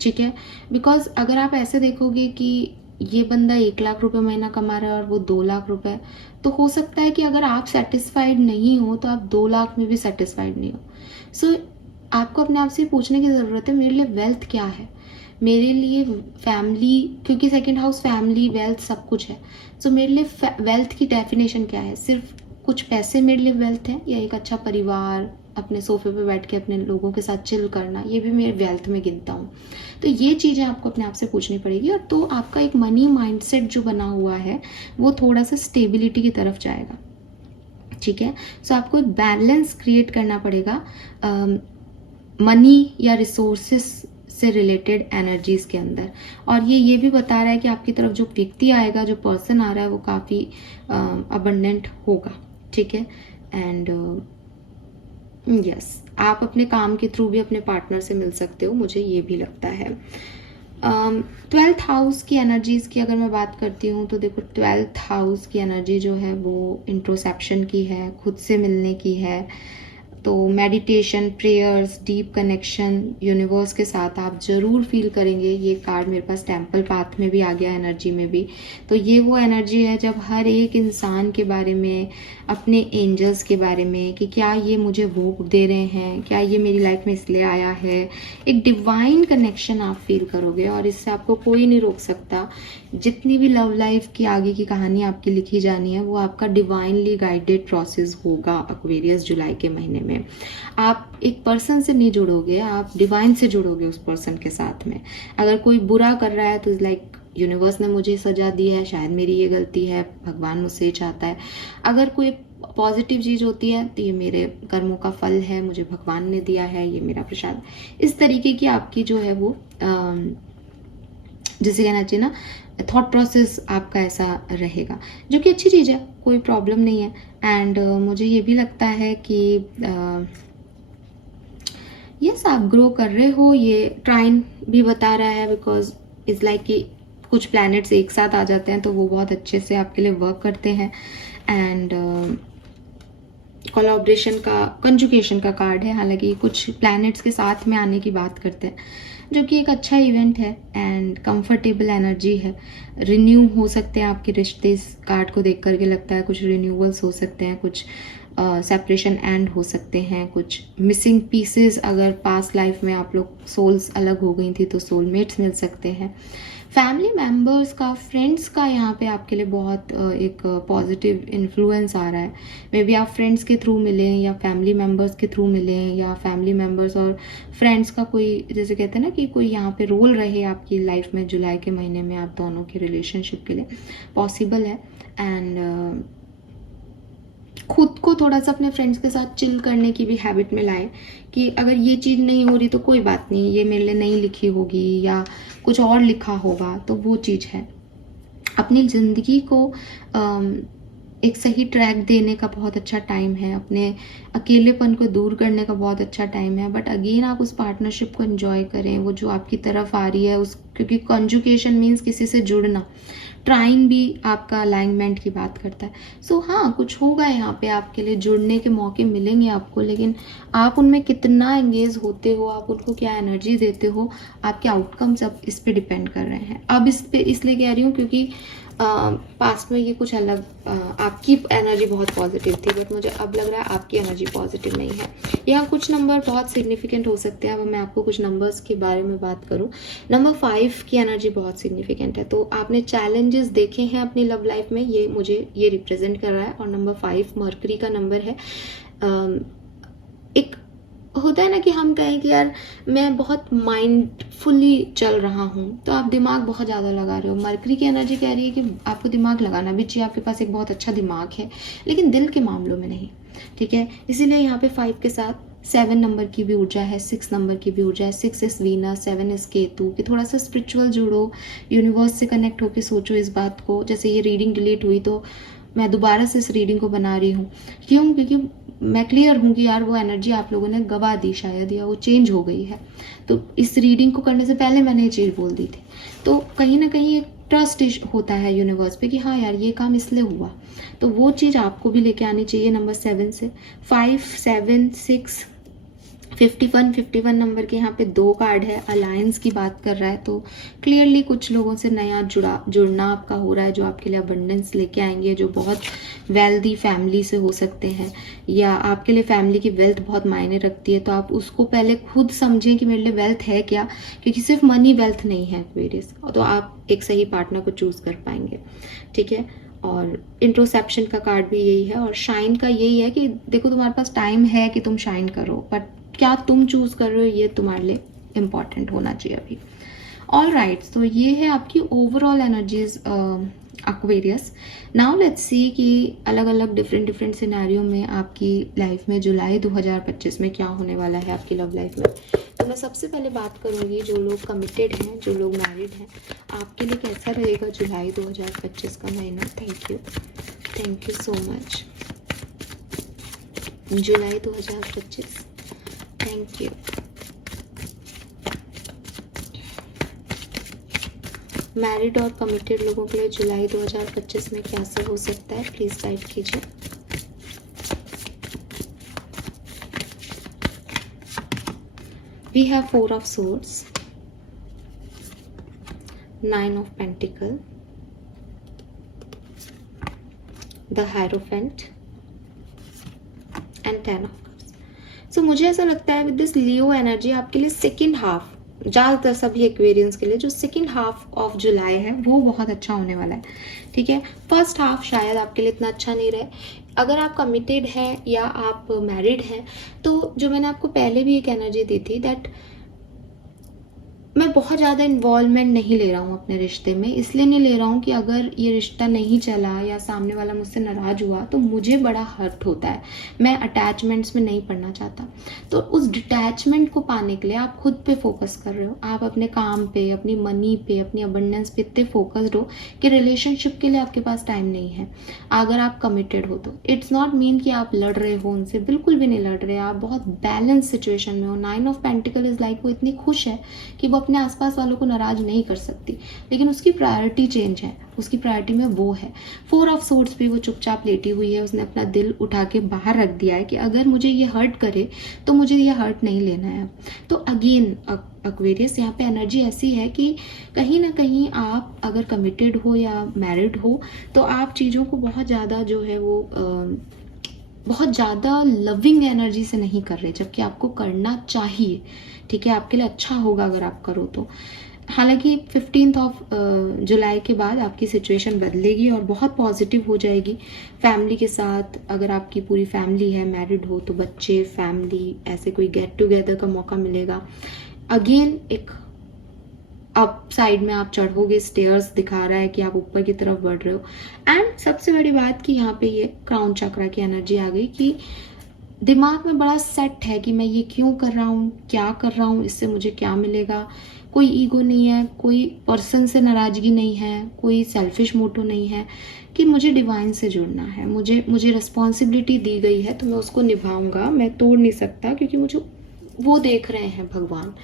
ठीक है। बिकॉज अगर आप ऐसे देखोगे कि ये बंदा 1 लाख रुपए महीना कमा रहा है और वो 2 लाख रुपए, तो हो सकता है कि अगर आप सेटिस्फाइड नहीं हो तो आप 2 लाख में भी सेटिस्फाइड नहीं हो। सो आपको अपने आप से पूछने की ज़रूरत है, मेरे लिए वेल्थ क्या है, मेरे लिए फैमिली, क्योंकि सेकंड हाउस फैमिली वेल्थ सब कुछ है। सो मेरे लिए वेल्थ की डेफिनेशन क्या है, सिर्फ कुछ पैसे मेरे लिए वेल्थ है, या एक अच्छा परिवार, अपने सोफे पे बैठ के अपने लोगों के साथ चिल करना, ये भी मेरे वेल्थ में गिनता हूँ। तो ये चीज़ें आपको अपने आप से पूछनी पड़ेगी, और तो आपका एक मनी माइंडसेट जो बना हुआ है वो थोड़ा सा स्टेबिलिटी की तरफ जाएगा, ठीक है। सो आपको एक बैलेंस क्रिएट करना पड़ेगा मनी या रिसोर्सेस से रिलेटेड एनर्जीज के अंदर। और ये भी बता रहा है कि आपकी तरफ जो व्यक्ति आएगा, जो पर्सन आ रहा है, वो काफ़ी अबंडेंट होगा, ठीक है। एंड यस, आप अपने काम के थ्रू भी अपने पार्टनर से मिल सकते हो, मुझे ये भी लगता है। 12th हाउस की एनर्जीज की अगर मैं बात करती हूँ तो देखो, 12th हाउस की एनर्जी जो है वो इंट्रोसेप्शन की है, खुद से मिलने की है। तो meditation, prayers, deep connection universe के साथ आप ज़रूर फील करेंगे। ये कार्ड मेरे पास टेम्पल पाथ में भी आ गया, एनर्जी में भी। तो ये वो एनर्जी है जब हर एक इंसान के बारे में, अपने एंजल्स के बारे में, कि क्या ये मुझे वो दे रहे हैं, क्या ये मेरी लाइफ में इसलिए आया है, एक डिवाइन कनेक्शन आप फील करोगे, और इससे आपको कोई नहीं रोक सकता। जितनी भी लव लाइफ की आगे की कहानी आपकी लिखी जानी है, वो आपका डिवाइनली गाइडेड प्रोसेस होगा एक्वेरियस जुलाई के महीने में। आप एक पर्सन से नहीं जुड़ोगे, आप डिवाइन से जुड़ोगे उस पर्सन के साथ में। अगर कोई बुरा कर रहा है तो लाइक यूनिवर्स ने मुझे सजा दी है, शायद मेरी ये गलती है, भगवान मुझसे चाहता है। अगर कोई पॉजिटिव चीज़ होती है तो ये मेरे कर्मों का फल है, मुझे भगवान ने दिया है, ये मेरा प्रसाद। इस तरीके की आपकी जो है वो जिसे कहना चाहिए ना, थॉट प्रोसेस आपका ऐसा रहेगा, जो कि अच्छी चीज़ है, कोई प्रॉब्लम नहीं है। एंड मुझे ये भी लगता है कि यस, आप ग्रो कर रहे हो, ये ट्राइन भी बता रहा है, बिकॉज इट्स लाइक कि कुछ प्लैनेट्स एक साथ आ जाते हैं तो वो बहुत अच्छे से आपके लिए वर्क करते हैं। एंड कोलैबोरेशन का, कंजुगेशन का कार्ड है, हालांकि कुछ प्लैनेट्स के साथ में आने की बात करते हैं, जो कि एक अच्छा इवेंट है एंड कंफर्टेबल एनर्जी है। रिन्यू हो सकते हैं आपके रिश्ते, इस कार्ड को देख करके लगता है कुछ रिन्यूअल्स हो सकते हैं, कुछ सेपरेशन एंड हो सकते हैं, कुछ मिसिंग पीसेस, अगर पास्ट लाइफ में आप लोग सोल्स अलग हो गई थी तो सोलमेट्स मिल सकते हैं। फैमिली मेम्बर्स का, फ्रेंड्स का यहाँ पे आपके लिए बहुत एक पॉजिटिव इन्फ्लुएंस आ रहा है। मे बी आप फ्रेंड्स के थ्रू मिलें या फैमिली मेम्बर्स के थ्रू मिलें, या फैमिली मेम्बर्स और फ्रेंड्स का कोई, जैसे कहते हैं ना कि कोई यहाँ पे रोल रहे आपकी लाइफ में जुलाई के महीने में आप दोनों के रिलेशनशिप के लिए, पॉसिबल है। एंड खुद को थोड़ा सा अपने फ्रेंड्स के साथ चिल करने की भी हैबिट में लाएं कि अगर ये चीज़ नहीं हो रही तो कोई बात नहीं, ये मेरे लिए नहीं लिखी होगी या कुछ और लिखा होगा, तो वो चीज़ है। अपनी ज़िंदगी को एक सही ट्रैक देने का बहुत अच्छा टाइम है, अपने अकेलेपन को दूर करने का बहुत अच्छा टाइम है। बट अगेन आप उस पार्टनरशिप को एंजॉय करें, वो जो आपकी तरफ आ रही है उस, क्योंकि कॉन्जुगेशन मीन्स किसी से जुड़ना, ट्राइंग भी आपका अलाइनमेंट की बात करता है। सो हाँ, कुछ होगा यहाँ पे आपके लिए, जुड़ने के मौके मिलेंगे आपको, लेकिन आप उनमें कितना एंगेज होते हो, आप उनको क्या एनर्जी देते हो, आपके आउटकम्स अब इस पे डिपेंड कर रहे हैं। अब इस पे इसलिए कह रही हूँ क्योंकि पास्ट में ये कुछ अलग, आपकी एनर्जी बहुत पॉजिटिव थी, बट मुझे अब लग रहा है आपकी एनर्जी पॉजिटिव नहीं है। यहाँ कुछ नंबर बहुत सिग्निफिकेंट हो सकते हैं। अब मैं आपको कुछ नंबर्स के बारे में बात करूँ, नंबर 5 की एनर्जी बहुत सिग्निफिकेंट है। तो आपने चैलेंजेस देखे हैं अपनी लव लाइफ में, ये मुझे ये रिप्रेजेंट कर रहा है। और नंबर 5 मर्करी का नंबर है। एक होता है ना कि हम कहें कि यार मैं बहुत माइंडफुली चल रहा हूँ, तो आप दिमाग बहुत ज़्यादा लगा रहे हो। मरकरी की एनर्जी कह रही है कि आपको दिमाग लगाना भी चाहिए, आपके पास एक बहुत अच्छा दिमाग है, लेकिन दिल के मामलों में नहीं, ठीक है। इसीलिए यहाँ पे 5 के साथ 7 नंबर की भी ऊर्जा है, 6 नंबर की भी ऊर्जा है। 6 इस वीनस, 7 इस केतु, कि थोड़ा सा स्पिरिचुअल जुड़ो, यूनिवर्स से कनेक्ट होकर सोचो इस बात को। जैसे ये रीडिंग डिलीट हुई तो मैं दोबारा से इस रीडिंग को बना रही हूँ, क्यों? क्योंकि मैं क्लियर हूँ कि यार वो एनर्जी आप लोगों ने गवा दी शायद, या वो चेंज हो गई है। तो इस रीडिंग को करने से पहले मैंने ये चीज़ बोल दी थी। तो कहीं ना कहीं एक ट्रस्ट होता है यूनिवर्स पे कि हाँ यार ये काम इसलिए हुआ, तो वो चीज़ आपको भी लेके आनी चाहिए नंबर 7 से। 5, 7, 6, 51 नंबर के यहाँ पे 2 कार्ड है, अलायंस की बात कर रहा है। तो क्लियरली कुछ लोगों से नया जुड़ना आपका हो रहा है, जो आपके लिए अबंडेंस लेके आएंगे, जो बहुत वेल्दी फैमिली से हो सकते हैं, या आपके लिए फैमिली की वेल्थ बहुत मायने रखती है। तो आप उसको पहले खुद समझें कि मेरे लिए वेल्थ है क्या, क्योंकि सिर्फ मनी वेल्थ नहीं है एक्वेरियस, तो आप एक सही पार्टनर को चूज कर पाएंगे, ठीक है। और इंट्रोसेप्शन का कार्ड भी यही है, और शाइन का यही है कि देखो तुम्हारे पास टाइम है कि तुम शाइन करो, बट क्या तुम चूज कर रहे हो ये तुम्हारे लिए इम्पॉर्टेंट होना चाहिए अभी। ऑल राइट, तो ये है आपकी overall energies Aquarius. Now let's see कि अलग अलग डिफरेंट सिनेरियो में आपकी लाइफ में जुलाई 2025 में क्या होने वाला है आपकी लव लाइफ में। तो मैं सबसे पहले बात करूंगी जो लोग कमिटेड हैं, जो लोग मैरिड हैं, आपके लिए कैसा रहेगा जुलाई 2025 का महीना। Thank you so much. July 2025, thank you. Married और कमिटेड लोगों के लिए जुलाई 2025 में क्या सब हो सकता है, प्लीज गाइड कीजिए। We have 4 of swords, 9 of pentacle, the hierophant and 10 of cups. So मुझे ऐसा लगता है विद दिस लियो एनर्जी आपके लिए सेकेंड हाफ, ज़्यादातर सभी एक्वेरियंस के लिए जो सेकेंड हाफ ऑफ जुलाई है वो बहुत अच्छा होने वाला है, ठीक है। फर्स्ट हाफ शायद आपके लिए इतना अच्छा नहीं रहे। अगर आप कमिटेड हैं या आप मैरिड हैं, तो जो मैंने आपको पहले भी एक एनर्जी दी थी दैट मैं बहुत ज़्यादा इन्वॉल्वमेंट नहीं ले रहा हूँ अपने रिश्ते में। इसलिए नहीं ले रहा हूँ कि अगर ये रिश्ता नहीं चला या सामने वाला मुझसे नाराज़ हुआ तो मुझे बड़ा हर्ट होता है, मैं अटैचमेंट्स में नहीं पड़ना चाहता। तो उस डिटैचमेंट को पाने के लिए आप खुद पे फोकस कर रहे हो, आप अपने काम पे, अपनी मनी पे, अपनी अबंडेंस पे इतने फोकस्ड हो कि रिलेशनशिप के लिए आपके पास टाइम नहीं है। अगर आप कमिटेड हो तो इट्स नॉट मीन कि आप लड़ रहे हो उनसे, बिल्कुल भी नहीं लड़ रहे, आप बहुत बैलेंस सिचुएशन में हो। 9 ऑफ पेंटिकल इज लाइक वो इतनी खुश है कि वो अपने आसपास वालों को नाराज नहीं कर सकती, लेकिन उसकी प्रायोरिटी चेंज है, उसकी प्रायोरिटी में वो है। 4 ऑफ सोर्ड्स भी वो चुपचाप लेटी हुई है, उसने अपना दिल उठा के बाहर रख दिया है कि अगर मुझे ये हर्ट करे तो मुझे ये हर्ट नहीं लेना है। तो अगेन एक्वेरियस, यहाँ पे एनर्जी ऐसी है कि कहीं ना कहीं आप अगर कमिटेड हो या मैरिड हो तो आप चीज़ों को बहुत ज़्यादा जो है वो बहुत ज़्यादा लविंग एनर्जी से नहीं कर रहे, जबकि आपको करना चाहिए। ठीक है, आपके लिए अच्छा होगा अगर आप करो तो। हालांकि 15 जुलाई के बाद आपकी सिचुएशन बदलेगी और बहुत पॉजिटिव हो जाएगी फैमिली के साथ। अगर आपकी पूरी फैमिली है, मैरिड हो तो बच्चे, फैमिली, ऐसे कोई गेट टुगेदर का मौका मिलेगा। अगेन एक अप साइड में आप चढ़ोगे, स्टेयर्स दिखा रहा है कि आप ऊपर की तरफ बढ़ रहे हो। एंड सबसे बड़ी बात कि यहाँ पे ये क्राउन चक्रा की एनर्जी आ गई कि दिमाग में बड़ा सेट है कि मैं ये क्यों कर रहा हूँ, क्या कर रहा हूँ, इससे मुझे क्या मिलेगा। कोई ईगो नहीं है, कोई पर्सन से नाराजगी नहीं है, कोई सेल्फिश मोटो नहीं है कि मुझे डिवाइन से जुड़ना है, मुझे रिस्पॉन्सिबिलिटी दी गई है तो मैं उसको निभाऊंगा, मैं तोड़ नहीं सकता क्योंकि मुझे वो देख रहे हैं भगवान।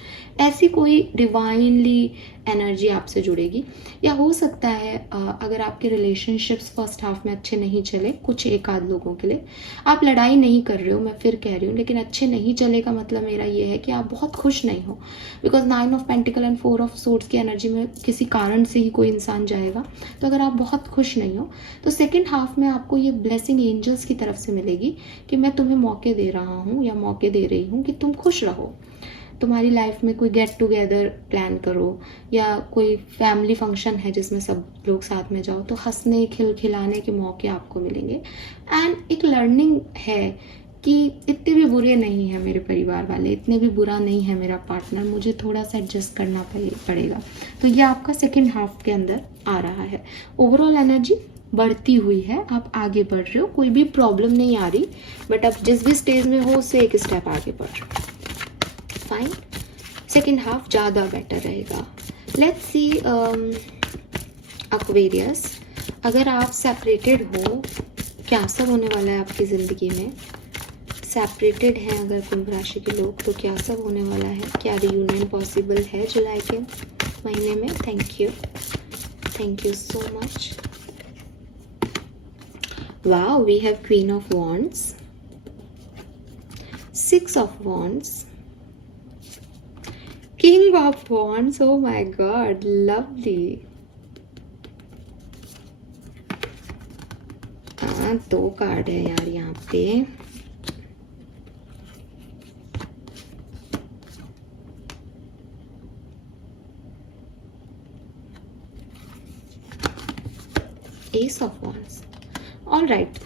ऐसी कोई डिवाइनली एनर्जी आपसे जुड़ेगी। या हो सकता है अगर आपके रिलेशनशिप्स फर्स्ट हाफ में अच्छे नहीं चले, कुछ एक आध लोगों के लिए आप लड़ाई नहीं कर रहे हो, मैं फिर कह रही हूँ, लेकिन अच्छे नहीं चले का मतलब मेरा ये है कि आप बहुत खुश नहीं हो। Because 9 of pentacle and 4 of swords की एनर्जी में किसी कारण से ही कोई इंसान जाएगा। तो अगर आप बहुत खुश नहीं हो तो सेकेंड हाफ में आपको ये ब्लेसिंग एंजल्स की तरफ से मिलेगी कि मैं तुम्हें मौके दे रहा हूँ या मौके दे रही हूँ कि तुम खुश रहो। तुम्हारी लाइफ में कोई गेट टुगेदर प्लान करो या कोई फैमिली फंक्शन है जिसमें सब लोग साथ में जाओ, तो हंसने खिलखिलाने के मौके आपको मिलेंगे। एंड एक लर्निंग है कि इतने भी बुरे नहीं है मेरे परिवार वाले, इतने भी बुरा नहीं है मेरा पार्टनर, मुझे थोड़ा सा एडजस्ट करना पड़ेगा। तो ये आपका सेकेंड हाफ के अंदर आ रहा है। ओवरऑल एनर्जी बढ़ती हुई है, आप आगे बढ़ रहे हो, कोई भी प्रॉब्लम नहीं आ रही, बट आप जिस भी स्टेज में हो उससे एक स्टेप आगे बढ़ रहे हो। फाइन, सेकेंड हाफ ज़्यादा बेटर रहेगा। लेट्स सी एक्वेरियस, अगर आप सेपरेटेड हो, क्या सब होने वाला है आपकी ज़िंदगी में। सेपरेटेड हैं अगर कुंभ राशि के लोग तो क्या सब होने वाला है, क्या रियूनियन पॉसिबल है जुलाई के महीने में। Thank you so much. Wow, we have queen of wands, 6 of wands, king of wands, oh my god, lovely। हाँ, 2 कार्ड है यार यहाँ पे। S of wands. All right,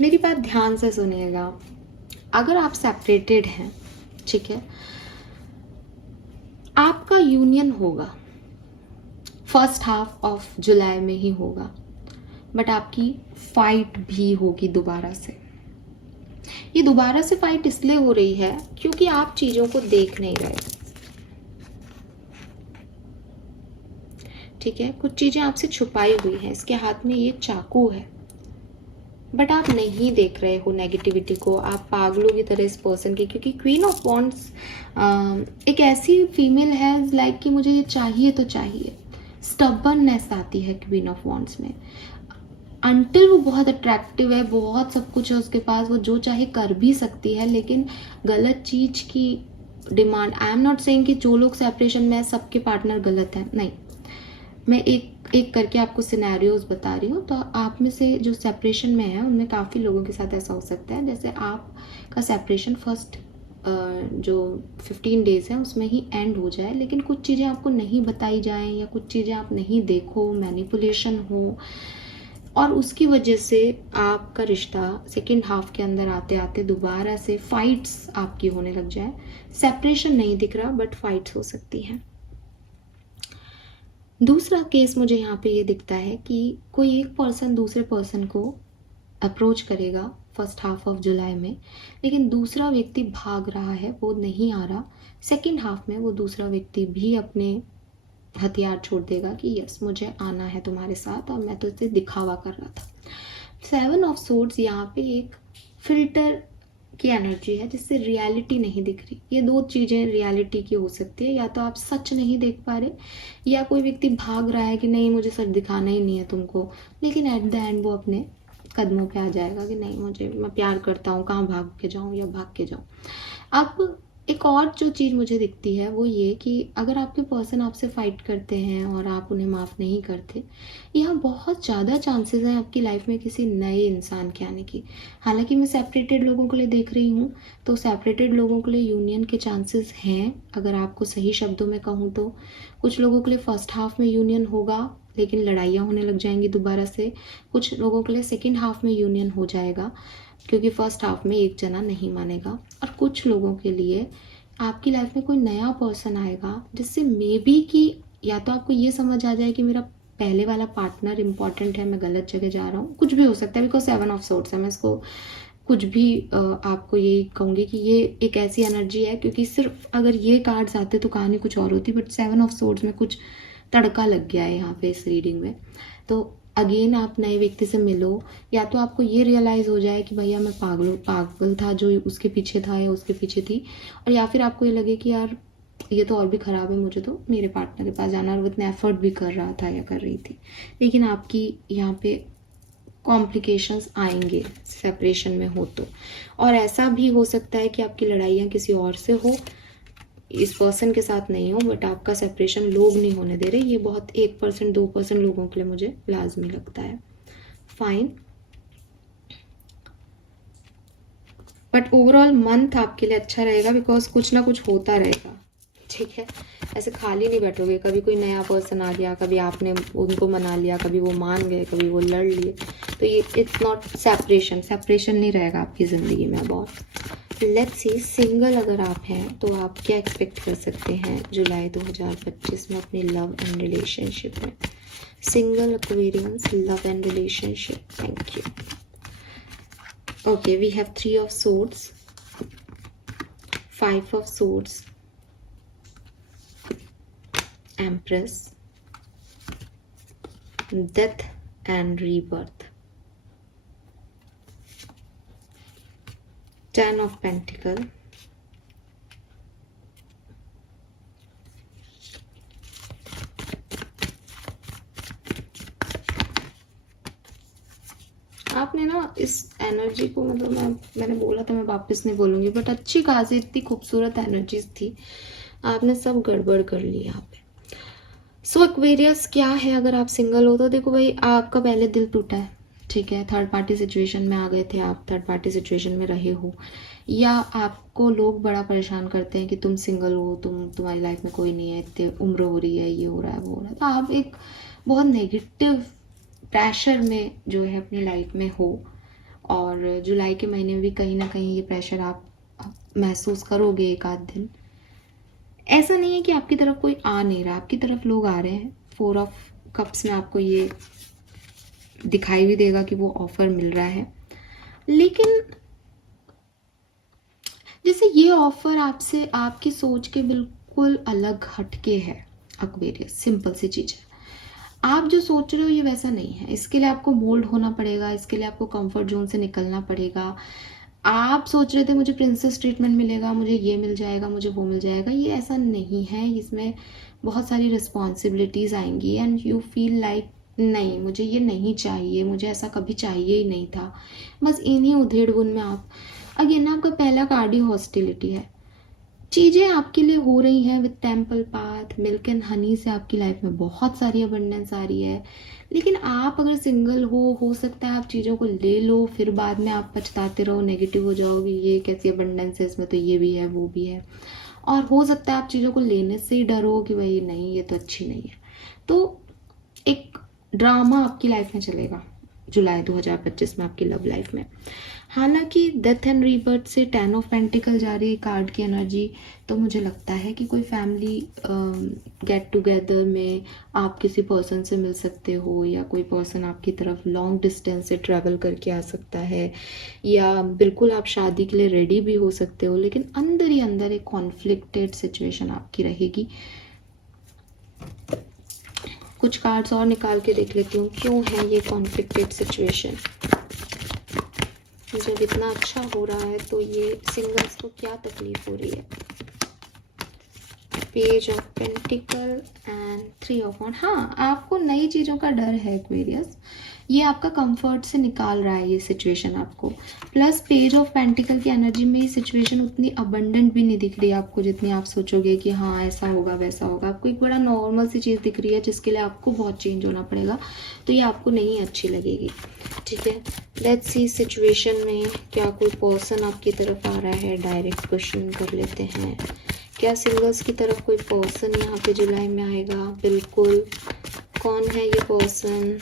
मेरी बात ध्यान से सुनिएगा। अगर आप सेपरेटेड हैं, ठीक है, आपका यूनियन होगा फर्स्ट हाफ ऑफ जुलाई में ही होगा, बट आपकी फाइट भी होगी दोबारा से। ये दोबारा से फाइट इसलिए हो रही है क्योंकि आप चीजों को देख नहीं रहे। ठीक है, कुछ चीजें आपसे छुपाई हुई हैं। इसके हाथ में ये चाकू है, बट आप नहीं देख रहे हो नेगेटिविटी को, आप पागलों की तरह इस पर्सन की। क्योंकि क्वीन ऑफ वॉन्ड्स एक ऐसी फीमेल है लाइक कि मुझे ये चाहिए तो चाहिए। स्टबर्ननेस आती है क्वीन ऑफ वॉन्ड्स में। अंटिल वो बहुत अट्रैक्टिव है, बहुत सब कुछ है उसके पास, वो जो चाहे कर भी सकती है, लेकिन गलत चीज की demand. I am not saying कि जो लोग सेपरेशन में सबके पार्टनर गलत हैं, नहीं, मैं एक एक करके आपको सिनेरियोज बता रही हूँ। तो आप में से जो सेपरेशन में है उनमें काफ़ी लोगों के साथ ऐसा हो सकता है, जैसे आपका सेपरेशन फर्स्ट जो 15 डेज है उसमें ही एंड हो जाए, लेकिन कुछ चीज़ें आपको नहीं बताई जाएं या कुछ चीज़ें आप नहीं देखो, मैनिपुलेशन हो, और उसकी वजह से आपका रिश्ता सेकेंड हाफ के अंदर आते आते दोबारा से फाइट्स आपकी होने लग जाए। सेपरेशन नहीं दिख रहा, बट फाइट्स हो सकती हैं। दूसरा केस मुझे यहाँ पे ये दिखता है कि कोई एक पर्सन दूसरे पर्सन को अप्रोच करेगा फर्स्ट हाफ ऑफ जुलाई में, लेकिन दूसरा व्यक्ति भाग रहा है, वो नहीं आ रहा। सेकेंड हाफ में वो दूसरा व्यक्ति भी अपने हथियार छोड़ देगा कि यस मुझे आना है तुम्हारे साथ, और मैं तो इसे दिखावा कर रहा था। 7 ऑफ सोर्ड्स यहाँ पे एक फिल्टर की एनर्जी है जिससे रियलिटी नहीं दिख रही। ये दो चीज़ें रियलिटी की हो सकती है, या तो आप सच नहीं देख पा रहे, या कोई व्यक्ति भाग रहा है कि नहीं मुझे सच दिखाना ही नहीं है तुमको, लेकिन एट द एंड वो अपने कदमों पे आ जाएगा कि नहीं मुझे, मैं प्यार करता हूँ, कहाँ भाग के जाऊँ या भाग के जाऊँ। अब एक और जो चीज़ मुझे दिखती है वो ये कि अगर आपके पर्सन आपसे फाइट करते हैं और आप उन्हें माफ़ नहीं करते, यहाँ बहुत ज़्यादा चांसेस हैं आपकी लाइफ में किसी नए इंसान के आने की। हालांकि मैं सेपरेटेड लोगों के लिए देख रही हूँ, तो सेपरेटेड लोगों के लिए यूनियन के चांसेस हैं, अगर आपको सही शब्दों में कहूँ तो। कुछ लोगों के लिए फर्स्ट हाफ में यूनियन होगा लेकिन लड़ाइयाँ होने लग जाएंगी दोबारा से। कुछ लोगों के लिए सेकेंड हाफ में यूनियन हो जाएगा क्योंकि फर्स्ट हाफ में एक जना नहीं मानेगा। और कुछ लोगों के लिए आपकी लाइफ में कोई नया पर्सन आएगा जिससे मे बी कि या तो आपको ये समझ आ जाए कि मेरा पहले वाला पार्टनर इंपॉर्टेंट है, मैं गलत जगह जा रहा हूँ, कुछ भी हो सकता है, बिकॉज 7 ऑफ सोर्ड्स है। मैं इसको कुछ भी आपको यही कहूँगी कि ये एक ऐसी एनर्जी है, क्योंकि सिर्फ अगर ये कार्ड्स आते तो कहानी कुछ और होती, बट 7 ऑफ सोर्ड्स में कुछ तड़का लग गया है यहाँ पे इस रीडिंग में। तो अगेन आप नए व्यक्ति से मिलो, या तो आपको ये रियलाइज़ हो जाए कि भैया मैं पागल था जो उसके पीछे था या उसके पीछे थी, और या फिर आपको ये लगे कि यार ये तो और भी ख़राब है, मुझे तो मेरे पार्टनर के पास जाना, और वो इतना एफर्ट भी कर रहा था या कर रही थी। लेकिन आपकी यहाँ पे कॉम्प्लिकेशंस आएंगे सेपरेशन में हो तो। और ऐसा भी हो सकता है कि आपकी लड़ाइयाँ किसी और से हो, इस पर्सन के साथ नहीं हो, बट आपका सेपरेशन लोग नहीं होने दे रहे। ये बहुत 1% 2% लोगों के लिए मुझे लाजमी लगता है। फाइन, बट ओवरऑल मंथ आपके लिए अच्छा रहेगा, बिकॉज कुछ ना कुछ होता रहेगा, ठीक है। ऐसे खाली नहीं बैठोगे, कभी कोई नया पर्सन आ गया, कभी आपने उनको मना लिया, कभी वो मान गए, कभी वो लड़ लिए, तो ये इट्स नॉट सेपरेशन नहीं रहेगा आपकी ज़िंदगी में अब। और लेट्स सी, सिंगल अगर आप हैं तो आप क्या एक्सपेक्ट कर सकते हैं जुलाई 2025 में अपनी लव एंड रिलेशनशिप में। Single Aquarians, love and relationship. Thank you. Okay, we have 3 of swords, 5 of swords, Empress, Death and Rebirth, 10 of Pentacle, आपने ना इस एनर्जी को, मतलब मैंने बोला था मैं वापस नहीं बोलूँगी, बट अच्छी खासी इतनी खूबसूरत एनर्जीज थी, आपने सब गड़बड़ कर ली यहाँ पे। सो एक्वेरियस क्या है, अगर आप सिंगल हो तो देखो भाई, आपका पहले दिल टूटा है, ठीक है, थर्ड पार्टी सिचुएशन में आ गए थे आप, थर्ड पार्टी सिचुएशन में रहे हो, या आपको लोग बड़ा परेशान करते हैं कि तुम सिंगल हो, तुम्हारी लाइफ में कोई नहीं है, इतनी उम्र हो रही है, ये हो रहा है वो हो रहा है, तो आप एक बहुत नेगेटिव प्रेशर में जो है अपनी लाइफ में हो। और जुलाई के महीने में भी कहीं ना कहीं ये प्रेशर आप महसूस करोगे एक आध दिन। ऐसा नहीं है कि आपकी तरफ कोई आ नहीं रहा, आपकी तरफ लोग आ रहे हैं। 4 ऑफ कप्स में आपको ये दिखाई भी देगा कि वो ऑफर मिल रहा है, लेकिन जैसे ये ऑफर आपसे, आपकी सोच के बिल्कुल अलग हटके है एक्वेरियस। सिंपल सी चीज़ है, आप जो सोच रहे हो ये वैसा नहीं है। इसके लिए आपको मोल्ड होना पड़ेगा, इसके लिए आपको कंफर्ट जोन से निकलना पड़ेगा। आप सोच रहे थे मुझे प्रिंसेस ट्रीटमेंट मिलेगा, मुझे ये मिल जाएगा, मुझे वो मिल जाएगा, ये ऐसा नहीं है। इसमें बहुत सारी रिस्पॉन्सिबिलिटीज़ आएंगी एंड यू फील लाइक नहीं मुझे ये नहीं चाहिए, मुझे ऐसा कभी चाहिए ही नहीं था। बस इन्हीं उधेड़-बुन में आप, अगेन आपका पहला कार्ड ही हॉस्टिलिटी है। चीज़ें आपके लिए हो रही हैं with temple path, milk and honey से आपकी लाइफ में बहुत सारी अबंडेंस आ रही है। लेकिन आप अगर सिंगल हो सकता है आप चीज़ों को ले लो, फिर बाद में आप पछताते रहो, नेगेटिव हो जाओगे, ये कैसी अबंडेंस है, इसमें तो ये भी है वो भी है। और हो सकता है आप चीज़ों को लेने से ही डरो कि भाई नहीं ये तो अच्छी नहीं है। तो एक ड्रामा आपकी लाइफ में चलेगा जुलाई 2025 में आपकी लव लाइफ में। हालांकि डेथ एंड रीबर्थ से 10 ऑफ पेंटिकल जा रही है कार्ड की एनर्जी, तो मुझे लगता है कि कोई फैमिली गेट टुगेदर में आप किसी पर्सन से मिल सकते हो, या कोई पर्सन आपकी तरफ लॉन्ग डिस्टेंस से ट्रैवल करके आ सकता है, या बिल्कुल आप शादी के लिए रेडी भी हो सकते हो, लेकिन अंदर ही अंदर एक कॉन्फ्लिक्टेड सिचुएशन आपकी रहेगी। कुछ कार्ड्स और निकाल के देख लेती हूँ क्यों है ये कॉन्फ्लिक्टेड सिचुएशन। जब इतना अच्छा हो रहा है तो ये सिंगल्स को क्या तकलीफ हो रही है। Page of pentacle and 3 of wand. हाँ, आपको नई चीज़ों का डर है एक्वेरियस, ये आपका कंफर्ट से निकाल रहा है ये सिचुएशन आपको। प्लस पेज ऑफ पेंटिकल की एनर्जी में ये सिचुएशन उतनी अबंडेंट भी नहीं दिख रही है आपको जितनी आप सोचोगे कि हाँ ऐसा होगा वैसा होगा। आपको एक बड़ा नॉर्मल सी चीज़ दिख रही है जिसके लिए आपको बहुत चेंज होना पड़ेगा, तो ये आपको नहीं अच्छी लगेगी। ठीक है, लेट्स सी सिचुएशन में क्या कोई पर्सन आपकी तरफ आ रहा है। डायरेक्ट क्वेश्चन कर लेते हैं, क्या सिंगल्स की तरफ कोई पर्सन यहाँ पे जुलाई में आएगा? बिल्कुल। कौन है ये पर्सन?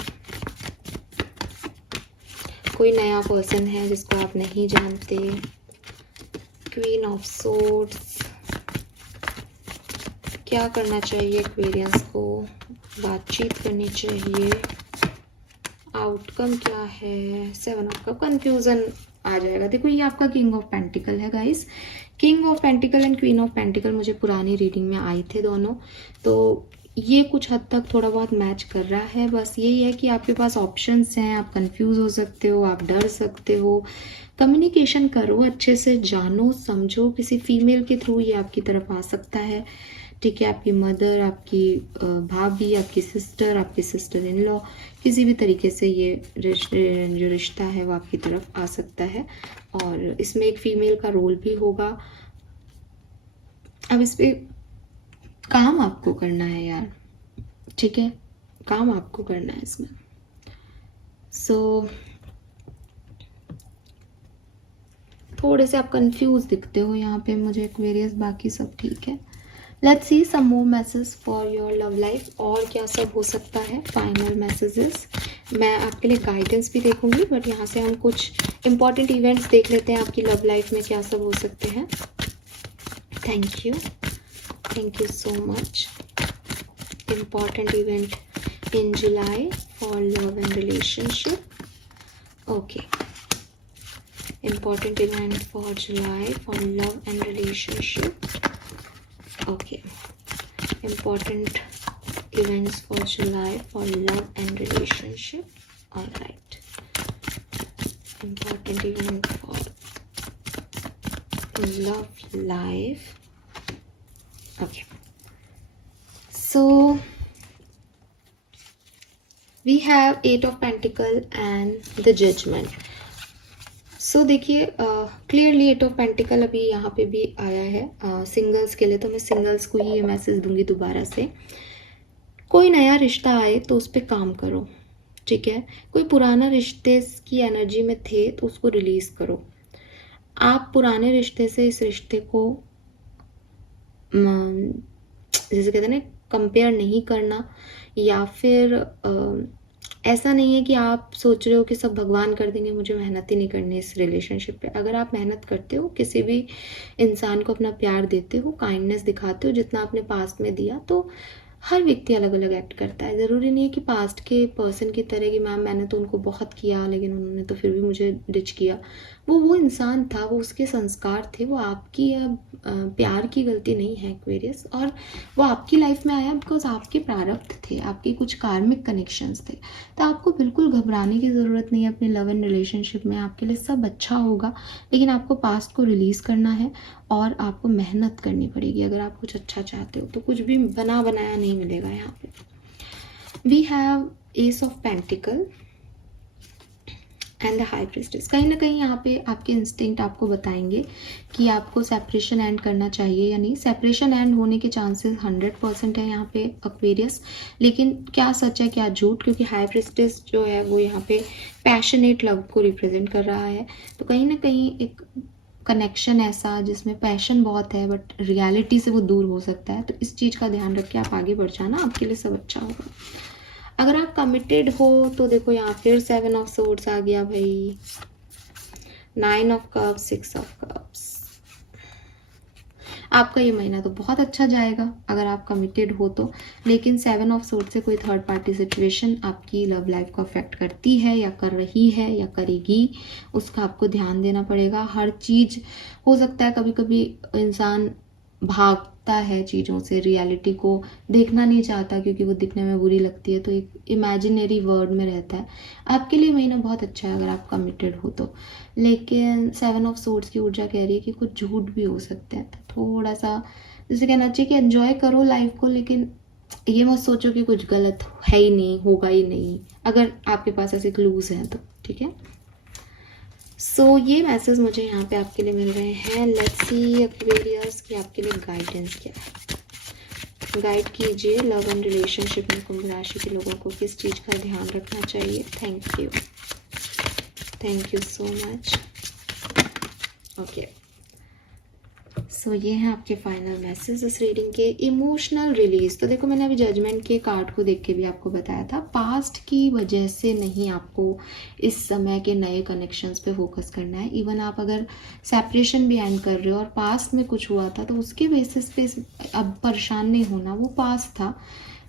कोई नया पर्सन है जिसको आप नहीं जानते। Queen of swords. क्या करना चाहिए एक्वेरियंस को? बातचीत करनी चाहिए। आउटकम क्या है? 7 ऑफ कप। कंफ्यूजन आ जाएगा। देखो ये आपका किंग ऑफ पेंटिकल है guys. King of pentacle and queen of pentacle मुझे पुरानी रीडिंग में आए थे दोनों, तो ये कुछ हद तक थोड़ा बहुत मैच कर रहा है। बस यही है कि आपके पास ऑप्शंस हैं, आप कंफ्यूज हो सकते हो, आप डर सकते हो। कम्युनिकेशन करो, अच्छे से जानो समझो। किसी फीमेल के थ्रू ये आपकी तरफ आ सकता है। ठीक है, आपकी मदर, आपकी भाभी, आपकी सिस्टर इन लॉ, किसी भी तरीके से ये जो रिश्ता है वो आपकी तरफ आ सकता है। और इसमें एक फीमेल का रोल भी होगा। अब इस पे काम आपको करना है यार। ठीक है, काम आपको करना है इसमें। थोड़े से आप कंफ्यूज दिखते हो यहाँ पे मुझे एक्वेरियस, बाकी सब ठीक है। Let's see some more message for your love life. और क्या सब हो सकता है? Final messages. मैं आपके लिए गाइडेंस भी देखूंगी, बट यहाँ से हम कुछ इंपॉर्टेंट इवेंट्स देख लेते हैं आपकी लव लाइफ में क्या सब हो सकते हैं। Thank you so much. Important event in July for love and relationship. Okay, important event for July for love and relationship. Okay, important events for July for love and relationship. All right, important event for love life. Okay, so we have 8 of Pentacle and the Judgment. सो देखिए clearly 8 of pentacle अभी यहाँ पे भी आया है singles के लिए, तो मैं सिंगल्स को ही ये मैसेज दूंगी दोबारा से। कोई नया रिश्ता आए तो उस पर काम करो। ठीक है, कोई पुराना रिश्ते की एनर्जी में थे तो उसको रिलीज करो। आप पुराने रिश्ते से इस रिश्ते को जैसे कहते हैं ना कंपेयर नहीं करना, या फिर ऐसा नहीं है कि आप सोच रहे हो कि सब भगवान कर देंगे, मुझे मेहनत ही नहीं करनी इस रिलेशनशिप पे। अगर आप मेहनत करते हो, किसी भी इंसान को अपना प्यार देते हो, काइंडनेस दिखाते हो जितना आपने पास्ट में दिया, तो हर व्यक्ति अलग अलग एक्ट करता है। ज़रूरी नहीं है कि पास्ट के पर्सन की तरह कि मैम मैंने तो उनको बहुत किया लेकिन उन्होंने तो फिर भी मुझे डिच किया। वो इंसान था, वो उसके संस्कार थे, वो आपकी प्यार की गलती नहीं है एक्वेरियस। और वो आपकी लाइफ में आया बिकॉज आपके प्रारब्ध थे, आपके कुछ कार्मिक कनेक्शंस थे। तो आपको बिल्कुल घबराने की ज़रूरत नहीं है अपने लव एंड रिलेशनशिप में। आपके लिए सब अच्छा होगा, लेकिन आपको पास्ट को रिलीज़ करना है और आपको मेहनत करनी पड़ेगी। अगर आप कुछ अच्छा चाहते हो तो कुछ भी बना बनाया नहीं मिलेगा यहाँ पे। We have ace of pentacle and the high priestess. कहीं ना कहीं यहाँ पे आपके इंस्टिंक्ट आपको बताएंगे कि आपको सेपरेशन एंड करना चाहिए या नहीं। सेपरेशन एंड होने के चांसेस 100% है यहाँ पे एक्वेरियस, लेकिन क्या सच है क्या झूठ, क्योंकि हाई प्रिस्टेस जो है वो यहाँ पे पैशनेट लव को रिप्रेजेंट कर रहा है। तो कहीं ना कहीं एक कनेक्शन ऐसा जिसमें पैशन बहुत है बट रियलिटी से वो दूर हो सकता है। तो इस चीज़ का ध्यान रख के आप आगे बढ़ जाना, आपके लिए सब अच्छा होगा। अगर आप कमिटेड हो तो देखो यहाँ फिर 7 ऑफ सोर्ड्स आ गया भाई, 9 ऑफ कप्स, 6 ऑफ कप्स। आपका ये महीना तो बहुत अच्छा जाएगा अगर आप कमिटेड हो तो, लेकिन 7 ऑफ सोर्ड से कोई थर्ड पार्टी सिचुएशन आपकी लव लाइफ को अफेक्ट करती है या कर रही है या करेगी, उसका आपको ध्यान देना पड़ेगा। हर चीज़ हो सकता है, कभी कभी इंसान भागता है चीज़ों से, रियलिटी को देखना नहीं चाहता क्योंकि वो दिखने में बुरी लगती है, तो एक इमेजिनरी वर्ल्ड में रहता है। आपके लिए महीना बहुत अच्छा है अगर आप कमिटेड हो तो। लेकिन 7 ऑफ सोर्ड्स की ऊर्जा कह रही है कि कुछ झूठ भी हो सकते हैं, तो थोड़ा सा जैसे कहना चाहिए कि एंजॉय करो लाइफ को, लेकिन ये मत सोचो कि कुछ गलत है ही नहीं, होगा ही नहीं, अगर आपके पास ऐसे क्लूज हैं तो। ठीक है, सो ये मैसेज मुझे यहाँ पे आपके लिए मिल रहे हैं। लेट्स सी एक्वेरियस कि आपके लिए गाइडेंस क्या है। गाइड कीजिए लव एंड रिलेशनशिप में कुंभ राशि के लोगों को किस चीज़ का ध्यान रखना चाहिए। Thank you so much. Okay, so ये हैं आपके फाइनल मैसेज इस रीडिंग के। इमोशनल रिलीज, तो देखो मैंने अभी जजमेंट के कार्ड को देख के भी आपको बताया था, पास्ट की वजह से नहीं आपको इस समय के नए कनेक्शंस पे फोकस करना है। इवन आप अगर सेपरेशन भी एंड कर रहे हो और पास्ट में कुछ हुआ था तो उसके बेसिस पे अब परेशान नहीं होना, वो पास्ट था।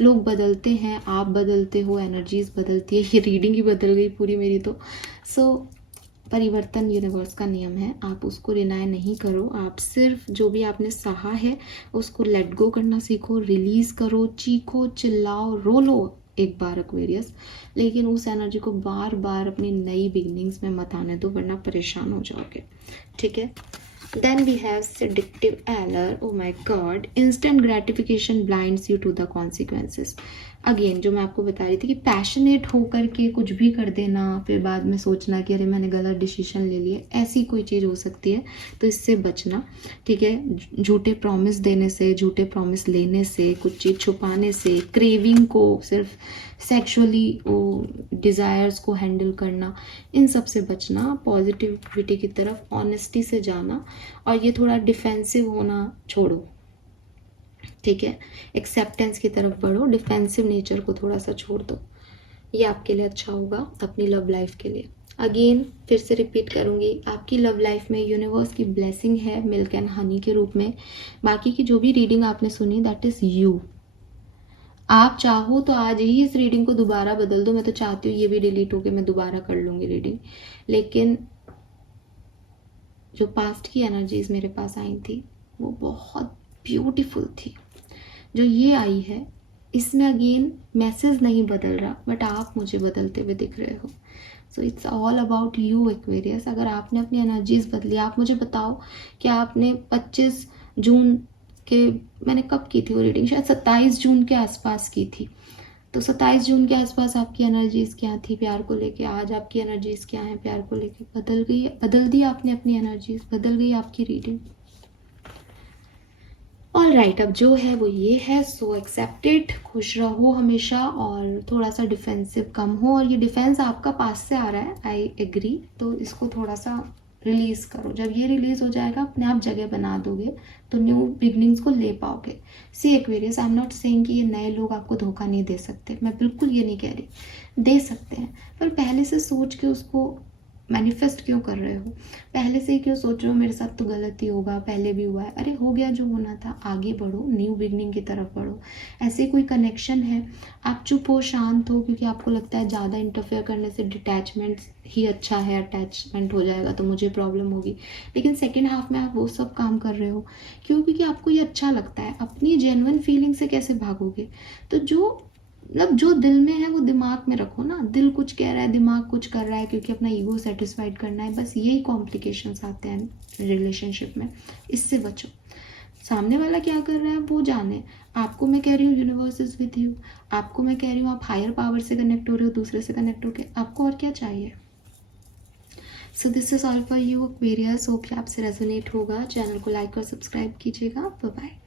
लोग बदलते हैं, आप बदलते हो, एनर्जीज बदलती है, ये रीडिंग ही बदल गई पूरी मेरी तो। सो परिवर्तन यूनिवर्स का नियम है, आप उसको रिनाय नहीं करो। आप सिर्फ जो भी आपने सहा है उसको लेट गो करना सीखो, रिलीज करो, चीखो, चिल्लाओ, रो लो एक बार एक्वेरियस, लेकिन उस एनर्जी को बार बार अपनी नई बिगनिंग्स में मत आने दो, वरना परेशान हो जाओगे। ठीक है, then we have seductive allure, oh my god, instant gratification blinds you to the consequences. Again जो मैं आपको बता रही थी कि पैशनेट होकर के कुछ भी कर देना, फिर बाद में सोचना कि अरे मैंने गलत डिसीजन ले लिया, ऐसी कोई चीज़ हो सकती है, तो इससे बचना। ठीक है, झूठे प्रॉमिस देने से, झूठे प्रॉमिस लेने से, कुछ चीज़ छुपाने से, क्रेविंग को, सिर्फ सेक्सुअली वो डिज़ायर्स को हैंडल करना, इन सब से बचना। पॉजिटिविटी की तरफ, ऑनेस्टी से जाना, और ये थोड़ा डिफेंसिव होना छोड़ो। ठीक है, एक्सेप्टेंस की तरफ बढ़ो, डिफेंसिव नेचर को थोड़ा सा छोड़ दो, ये आपके लिए अच्छा होगा अपनी लव लाइफ के लिए। अगेन फिर से रिपीट करूंगी, आपकी लव लाइफ में यूनिवर्स की ब्लेसिंग है मिल्क एंड हनी के रूप में। बाकी की जो भी रीडिंग आपने सुनी दैट इज यू। आप चाहो तो आज ही इस रीडिंग को दोबारा बदल दो, मैं तो चाहती हूँ ये भी डिलीट होके मैं दोबारा कर लूंगी रीडिंग, लेकिन जो पास्ट की एनर्जीज मेरे पास आई थी वो बहुत ब्यूटीफुल थी। जो ये आई है इसमें अगेन मैसेज नहीं बदल रहा, बट आप मुझे बदलते हुए दिख रहे हो। So it's all about you Aquarius. अगर आपने अपनी एनर्जीज बदली, आप मुझे बताओ कि आपने 25 जून के, मैंने कब की थी वो रीडिंग, शायद 27 जून के आसपास की थी, तो 27 जून के आसपास आपकी एनर्जीज क्या थी प्यार को लेके, आज आपकी एनर्जीज क्या हैं प्यार को लेके, बदल गई, बदल दी आपने अपनी एनर्जीज, बदल गई आपकी रीडिंग। ऑल राइट, अब जो है वो ये है, सो एक्सेप्टेड, खुश रहो हमेशा, और थोड़ा सा डिफेंसिव कम हो, और ये डिफेंस आपका पास से आ रहा है, आई एग्री, तो इसको थोड़ा सा रिलीज करो। जब ये रिलीज हो जाएगा अपने आप जगह बना दोगे तो न्यू बिगनिंग्स को ले पाओगे। See Aquarius, I am not saying कि ये नए लोग आपको धोखा नहीं दे सकते, मैं बिल्कुल ये नहीं कह रही, दे सकते हैं, पर पहले से सोच के उसको मैनिफेस्ट क्यों कर रहे हो, पहले से ही क्यों सोच रहे हो मेरे साथ तो गलत ही होगा, पहले भी हुआ है, अरे हो गया जो होना था, आगे बढ़ो, न्यू बिगनिंग की तरफ बढ़ो। ऐसे कोई कनेक्शन है, आप चुप हो, शांत हो, क्योंकि आपको लगता है ज़्यादा इंटरफेयर करने से डिटैचमेंट ही अच्छा है, अटैचमेंट हो जाएगा तो मुझे प्रॉब्लम होगी, लेकिन सेकेंड हाफ में आप वो सब काम कर रहे हो क्यों, क्योंकि आपको ये अच्छा लगता है। अपनी जेन्युइन फीलिंग से कैसे भागोगे, तो जो मतलब जो दिल में है वो दिमाग में रखो ना, दिल कुछ कह रहा है, दिमाग कुछ कर रहा है, क्योंकि अपना ईगो सेटिस्फाइड करना है, बस यही कॉम्प्लिकेशंस आते हैं रिलेशनशिप में, इससे बचो। सामने वाला क्या कर रहा है वो जाने, आपको मैं कह रही हूँ यूनिवर्स इज विद यू, आपको मैं कह रही हूँ आप हायर पावर से कनेक्ट हो रहे हो, दूसरे से कनेक्ट होकर, आपको और क्या चाहिए। So this is all for you Aquarius, hope कि आपसे रेजोनेट होगा। चैनल को लाइक और सब्सक्राइब कीजिएगा। Bye bye.